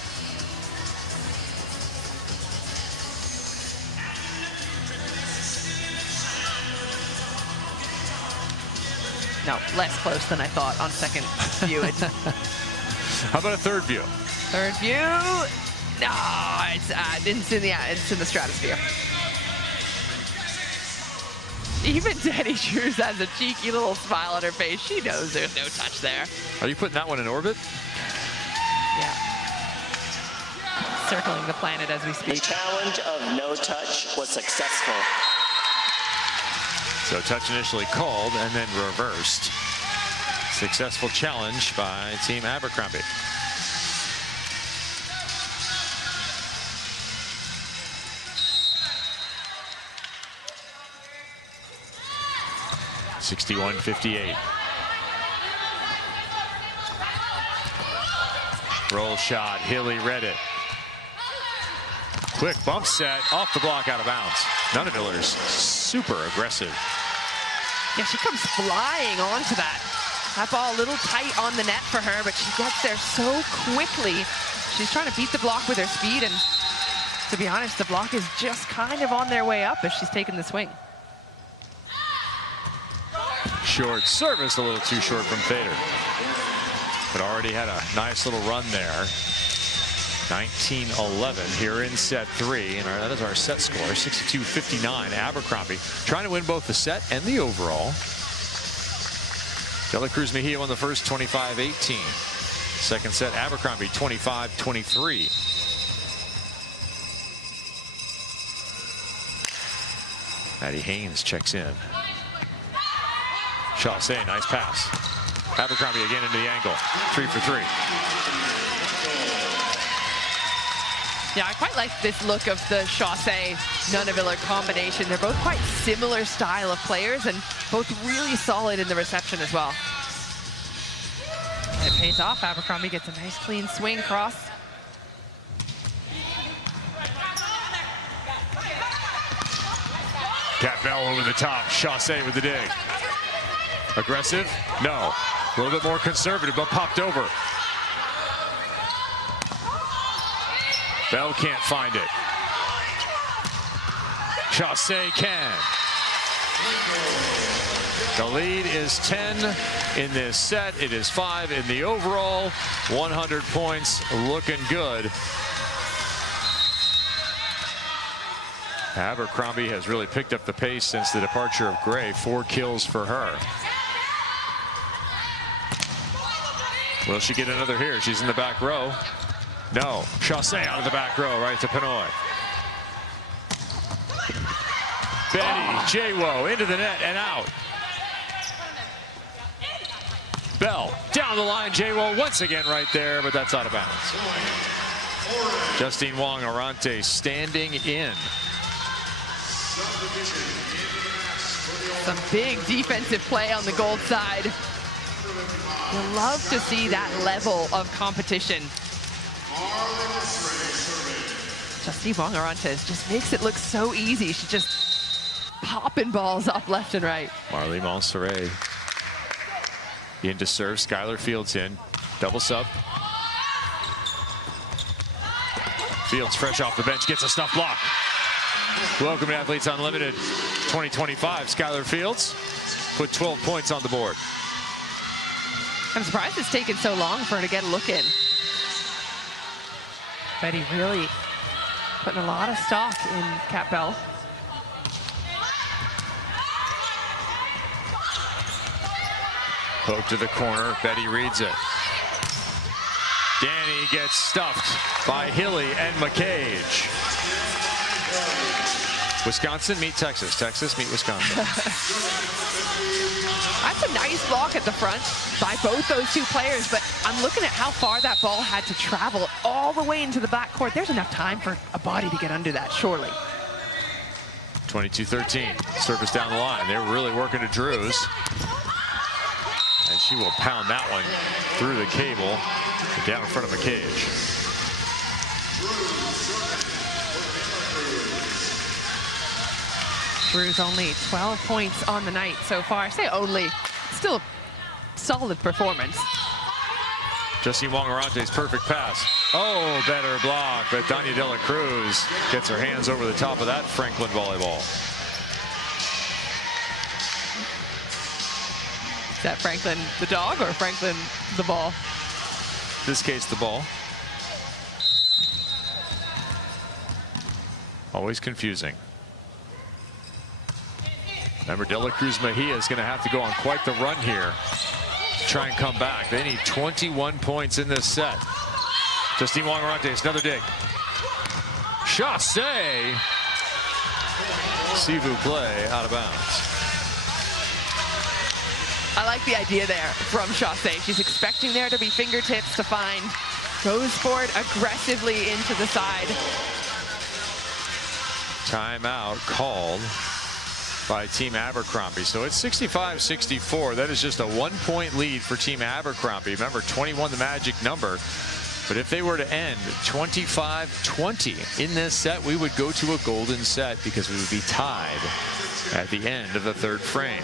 No, less close than I thought on second view. How about a third view? Third view? No, it's in the stratosphere. Even Danny Drews has a cheeky little smile on her face. She knows there's no touch there. Are you putting that one in orbit? circling the planet as we The speak. challenge of no touch was successful. So touch initially called and then reversed. Successful challenge by Team Abercrombie. (61-58). Roll shot. Hilly read it. Quick bump set off the block, out of bounds. Nunneviller's super aggressive. Yeah, she comes flying onto that. That ball a little tight on the net for her, but she gets there so quickly. She's trying to beat the block with her speed, and to be honest, the block is just kind of on their way up as she's taking the swing. Short service, a little too short from Fader. But already had a nice little run there. 19-11 here in set 3, and that is our set score, 62-59. Abercrombie trying to win both the set and the overall. De La Cruz-Mejía won the first 25-18. Second set, Abercrombie 25-23. Maddie Haynes checks in. Chaussee, nice pass. Abercrombie again into the angle. 3 for 3. Yeah, I quite like this look of the Chaussee-Nunneviller combination. They're both quite similar style of players and both really solid in the reception as well. It pays off. Abercrombie gets a nice clean swing cross. Cat Bell over the top. Chaussee with the dig. Aggressive? No. A little bit more conservative, but popped over. Bell can't find it. Chaussee can. The lead is 10 in this set. It is 5 in the overall. 100 points, looking good. Abercrombie has really picked up the pace since the departure of Gray. 4 kills for her. Will she get another here? She's in the back row. No. Chaussee out of the back row, right to Pinoy. Betty Jawo into the net and out. Bell down the line. Jawo once again right there, but that's out of bounds. Justine Wong-Arante standing in. Some big defensive play on the gold side. You love to see that level of competition. Justine Wong-Arante just makes it look so easy. She's just popping balls up left and right. Marley Montserrat in to serve. Skylar Fields in. Double sub. Fields fresh off the bench, gets a snuff block. Welcome to Athletes Unlimited 2025. Skylar Fields put 12 points on the board. I'm surprised it's taken so long for her to get a look in. Betty really putting a lot of stock in Cat Bell. Poke to the corner. Betty reads it. Danny gets stuffed by Hilly and McCage. Wisconsin meet Texas. Texas meet Wisconsin. That's a nice block at the front by both those two players, but I'm looking at how far that ball had to travel all the way into the backcourt. There's enough time for a body to get under that, surely. 22-13. Service down the line. They're really working to Drews. And she will pound that one through the cable and down in front of McCage. Drews only 12 points on the night so far. I say only, still a solid performance. Justine Wong-Arante's perfect pass. Oh, better block, but Danya De La Cruz gets her hands over the top of that Franklin volleyball. Is that Franklin the dog or Franklin the ball? In this case, the ball. Always confusing. Remember, De La Cruz-Mejía is going to have to go on quite the run here to try and come back. They need 21 points in this set. Justine Wong-Arante, another dig. Chasse. Sivu play out of bounds. I like the idea there from Chasse. She's expecting there to be fingertips to find. Goes for it aggressively into the side. Timeout called by Team Abercrombie. So it's 65-64. That is just a 1-point lead for Team Abercrombie. Remember, 21 the magic number. But if they were to end 25-20 in this set, we would go to a golden set because we would be tied at the end of the third frame.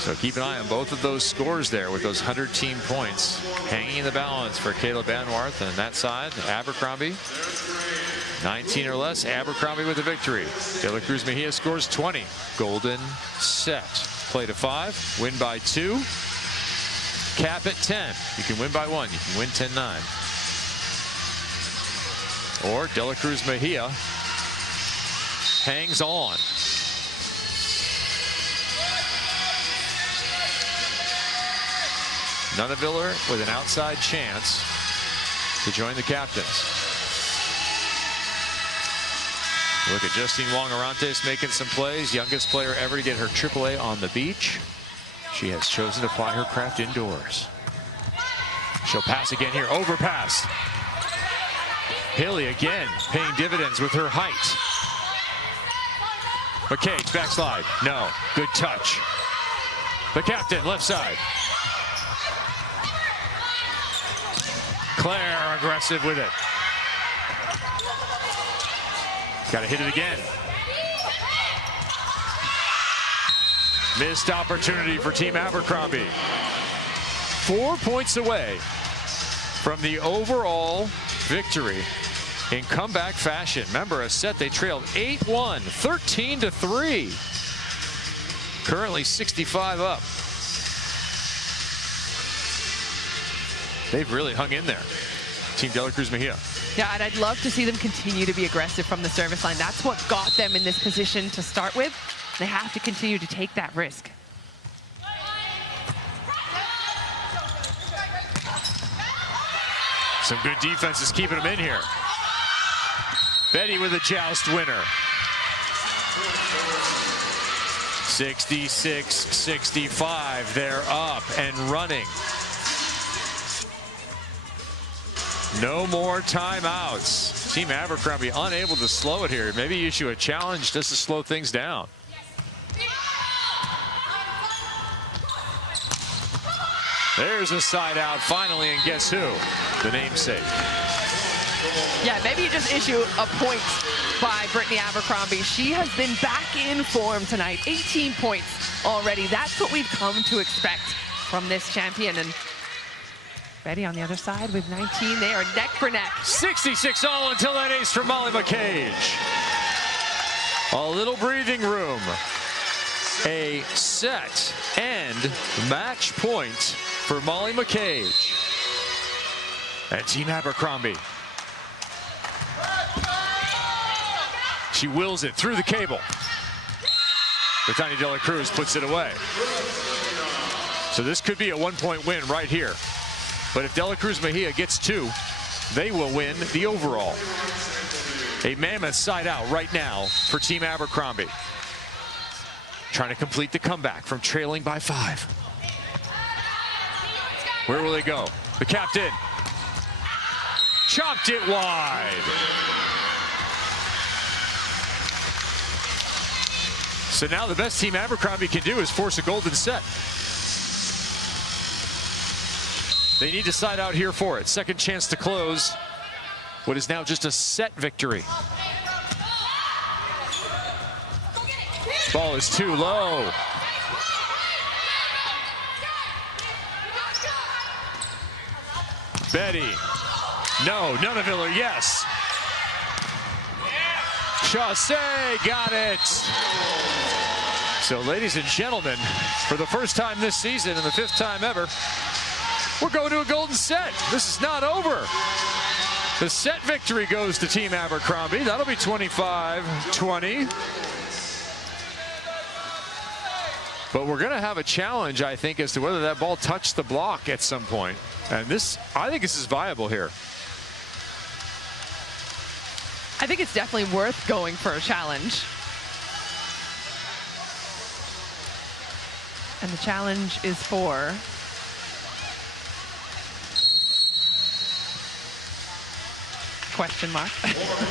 So keep an eye on both of those scores there with those 100 team points hanging in the balance for Kayla Banwarth. And that side, Abercrombie, 19 or less. Abercrombie with a victory. De La Cruz-Mejía scores 20. Golden set. Play to 5, win by 2. Cap at 10. You can win by 1. You can win 10-9. Or De La Cruz-Mejía hangs on. Nunaviller with an outside chance to join the captains. Look at Justine Wong-Arantes making some plays. Youngest player ever to get her AAA on the beach. She has chosen to apply her craft indoors. She'll pass again here. Overpass. Haley again paying dividends with her height. McCage backslide. No. Good touch. The captain left side. Claire aggressive with it. Got to hit it again. Missed opportunity for Team Abercrombie. 4 points away from the overall victory in comeback fashion. Remember, a set they trailed 8-1, 13-3. Currently 65 up. They've really hung in there. Team De La Cruz-Mejía. Yeah, and I'd love to see them continue to be aggressive from the service line. That's what got them in this position to start with. They have to continue to take that risk. Some good defense is keeping them in here. Betty with a joust winner. 66-65. They're up and running. No more timeouts. Team Abercrombie unable to slow it here. Maybe issue a challenge just to slow things down. There's a side out finally, and guess who? The namesake. Yeah, maybe you just issue a point by Brittany Abercrombie. She has been back in form tonight. 18 points already. That's what we've come to expect from this champion. And Betty on the other side with 19. They are neck for neck. 66 all until that ace from Molly McCage. A little breathing room. A set and match point for Molly McCage. And Team Abercrombie. She wills it through the cable. Brittany De La Cruz puts it away. So this could be a 1-point win right here. But if De La Cruz-Mejía gets 2, they will win the overall. A mammoth side out right now for Team Abercrombie. Trying to complete the comeback from trailing by 5. Where will they go? The captain. Chopped it wide. So now the best Team Abercrombie can do is force a golden set. They need to side out here for it. Second chance to close what is now just a set victory. Ball is too low. Betty. No, Nunaviller, yes. Chasse got it. So, ladies and gentlemen, for the first time this season and the 5th time ever, we're going to a golden set. This is not over. The set victory goes to Team Abercrombie. That'll be 25-20. But we're going to have a challenge, I think, as to whether that ball touched the block at some point. And this, I think this is viable here. I think it's definitely worth going for a challenge. And the challenge is for question mark.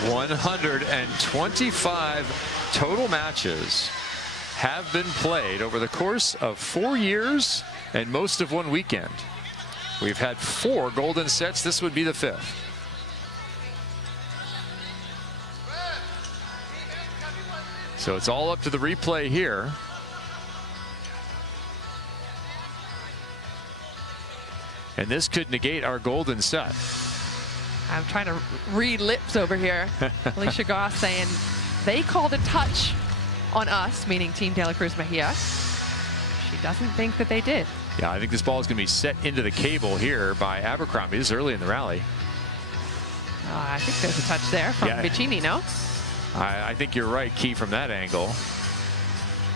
125 total matches have been played over the course of 4 years and most of one weekend. We've had 4 golden sets. This would be the 5th. So it's all up to the replay here. And this could negate our golden set. I'm trying to read lips over here. Alicia Goss saying they called a touch on us, meaning Team De La Cruz-Mejía. She doesn't think that they did. Yeah, I think this ball is going to be set into the cable here by Abercrombie. This is early in the rally. I think there's a touch there from Vicini, no? I think you're right, Key, from that angle.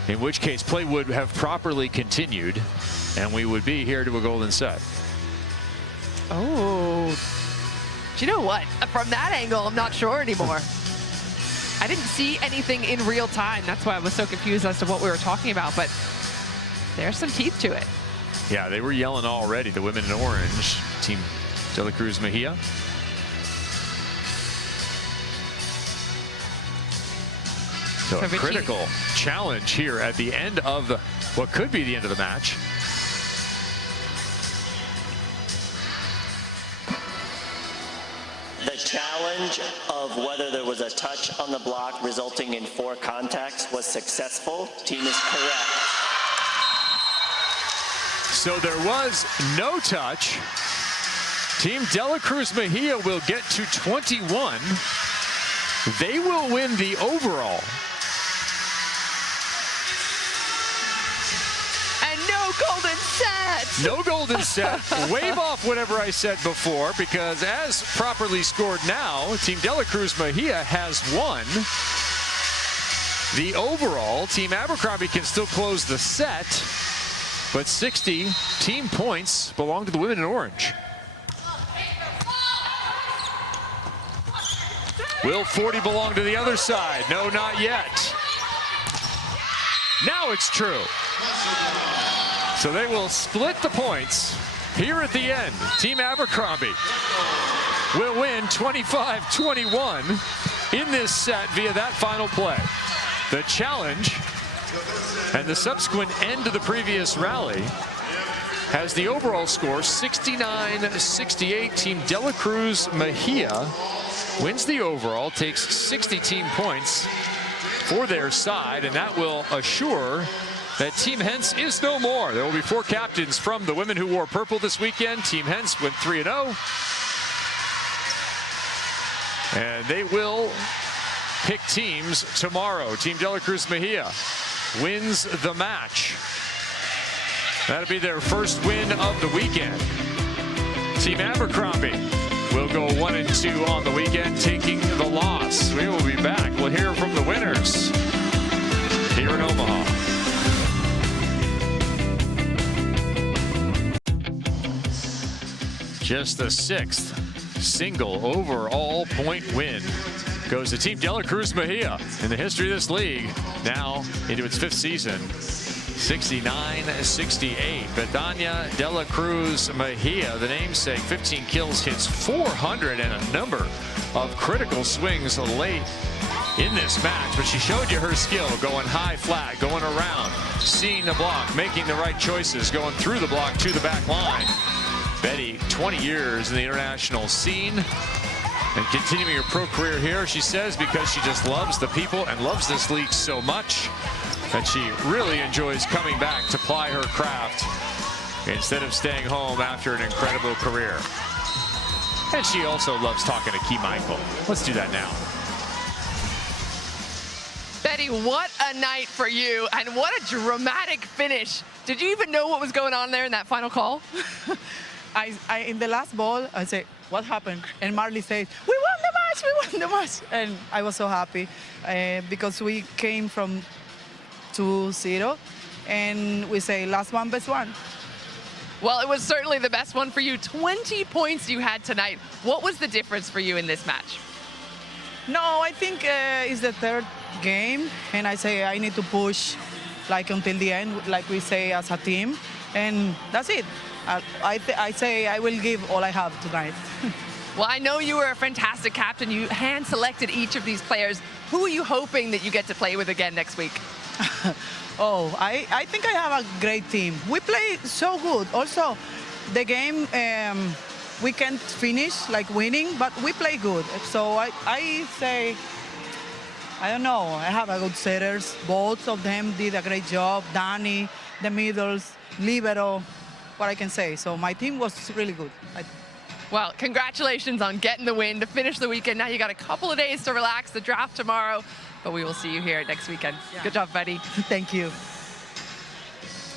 In which case, play would have properly continued, and we would be here to a golden set. Oh. Do you know what? From that angle, I'm not sure anymore. I didn't see anything in real time. That's why I was so confused as to what we were talking about, but there's some teeth to it. Yeah, they were yelling already, the women in orange, Team De La Cruz-Mejía. So a critical challenge here at the end of what could be the end of the match. The challenge of whether there was a touch on the block resulting in 4 contacts was successful. Team is correct. So there was no touch. Team De La Cruz-Mejía will get to 21. They will win the overall. And no golden set. No golden set. Wave off whatever I said before, because as properly scored now, Team De La Cruz-Mejía has won the overall. Team Abercrombie can still close the set, but 60 team points belong to the women in orange. Will 40 belong to the other side? No, not yet. Now it's true. So they will split the points here at the end. Team Abercrombie will win 25-21 in this set via that final play. The challenge and the subsequent end to the previous rally has the overall score 69-68. Team De La Cruz-Mejía wins the overall, takes 60 team points for their side, and that will assure that Team Hens is no more. There will be 4 captains from the women who wore purple this weekend. Team Hens went 3-0. And they will pick teams tomorrow. Team De La Cruz-Mejía wins the match. That'll be their first win of the weekend. Team Abercrombie will go 1-2 on the weekend, taking the loss. We will be back. We'll hear from the winners here in Omaha. Just the 6th single overall point win goes to Team De La Cruz-Mejía in the history of this league, now into its 5th season. 69-68. Betania De La Cruz-Mejía, the namesake, 15 kills, hits 400 and a number of critical swings late in this match, but she showed you her skill, going high flat, going around, seeing the block, making the right choices, going through the block to the back line. Betty, 20 years in the international scene and continuing her pro career here, she says, because she just loves the people and loves this league so much that she really enjoys coming back to ply her craft instead of staying home after an incredible career. And she also loves talking to Key Michael. Let's do that now. Betty, what a night for you, and what a dramatic finish. Did you even know what was going on there in that final call? I in the last ball, I say, what happened? And Marley says, we won the match, we won the match. And I was so happy because we came from 2-0, and we say, last one, best one. Well, it was certainly the best one for you. 20 points you had tonight. What was the difference for you in this match? No, I think it's the third game, and I say I need to push like until the end, like we say as a team, and that's it. I say I will give all I have tonight. Well, I know you were a fantastic captain. You hand-selected each of these players. Who are you hoping that you get to play with again next week? Oh, I think I have a great team. We play so good. Also, the game, we can't finish like winning, but we play good. So I say, I don't know, I have a good setters. Both of them did a great job. Danny, the middles, libero, what I can say. So my team was really good. Well, congratulations on getting the win to finish the weekend. Now you got a couple of days to relax, the draft tomorrow, but we will see you here next weekend. Yeah. Good job, Betty. Thank you.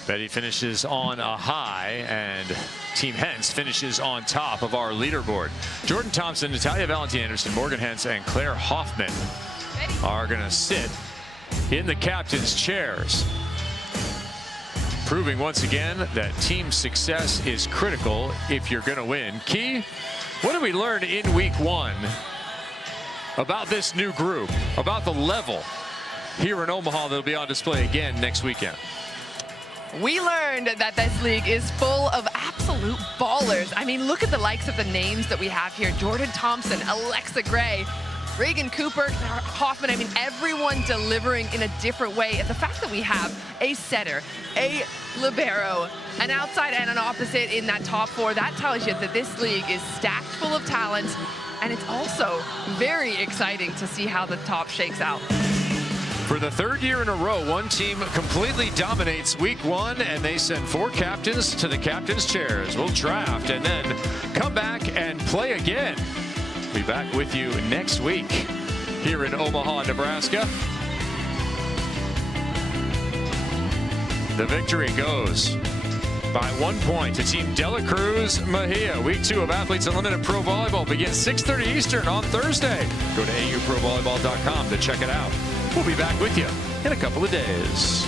Betty finishes on a high, and Team Hens finishes on top of our leaderboard. Jordan Thompson, Natalia Valentin-Anderson, Morgan Hens, and Claire Hoffman are going to sit in the captain's chairs, proving once again that team success is critical if you're going to win. Key, what did we learn in week 1 about this new group, about the level here in Omaha that'll be on display again next weekend? We learned that this league is full of absolute ballers. I mean, look at the likes of the names that we have here. Jordan Thompson, Alexa Gray, Reagan Cooper, Hoffman. I mean, everyone delivering in a different way. And the fact that we have a setter, a libero, an outside and an opposite in that top 4, that tells you that this league is stacked full of talent. And it's also very exciting to see how the top shakes out. For the 3rd year in a row, one team completely dominates week 1, and they send 4 captains to the captain's chairs. We'll draft and then come back and play again. Be back with you next week here in Omaha, Nebraska. The victory goes by 1 point to Team De La Cruz-Mejía. Week 2 of Athletes Unlimited Pro Volleyball begins 6:30 Eastern on Thursday. Go to auprovolleyball.com to check it out. We'll be back with you in a couple of days.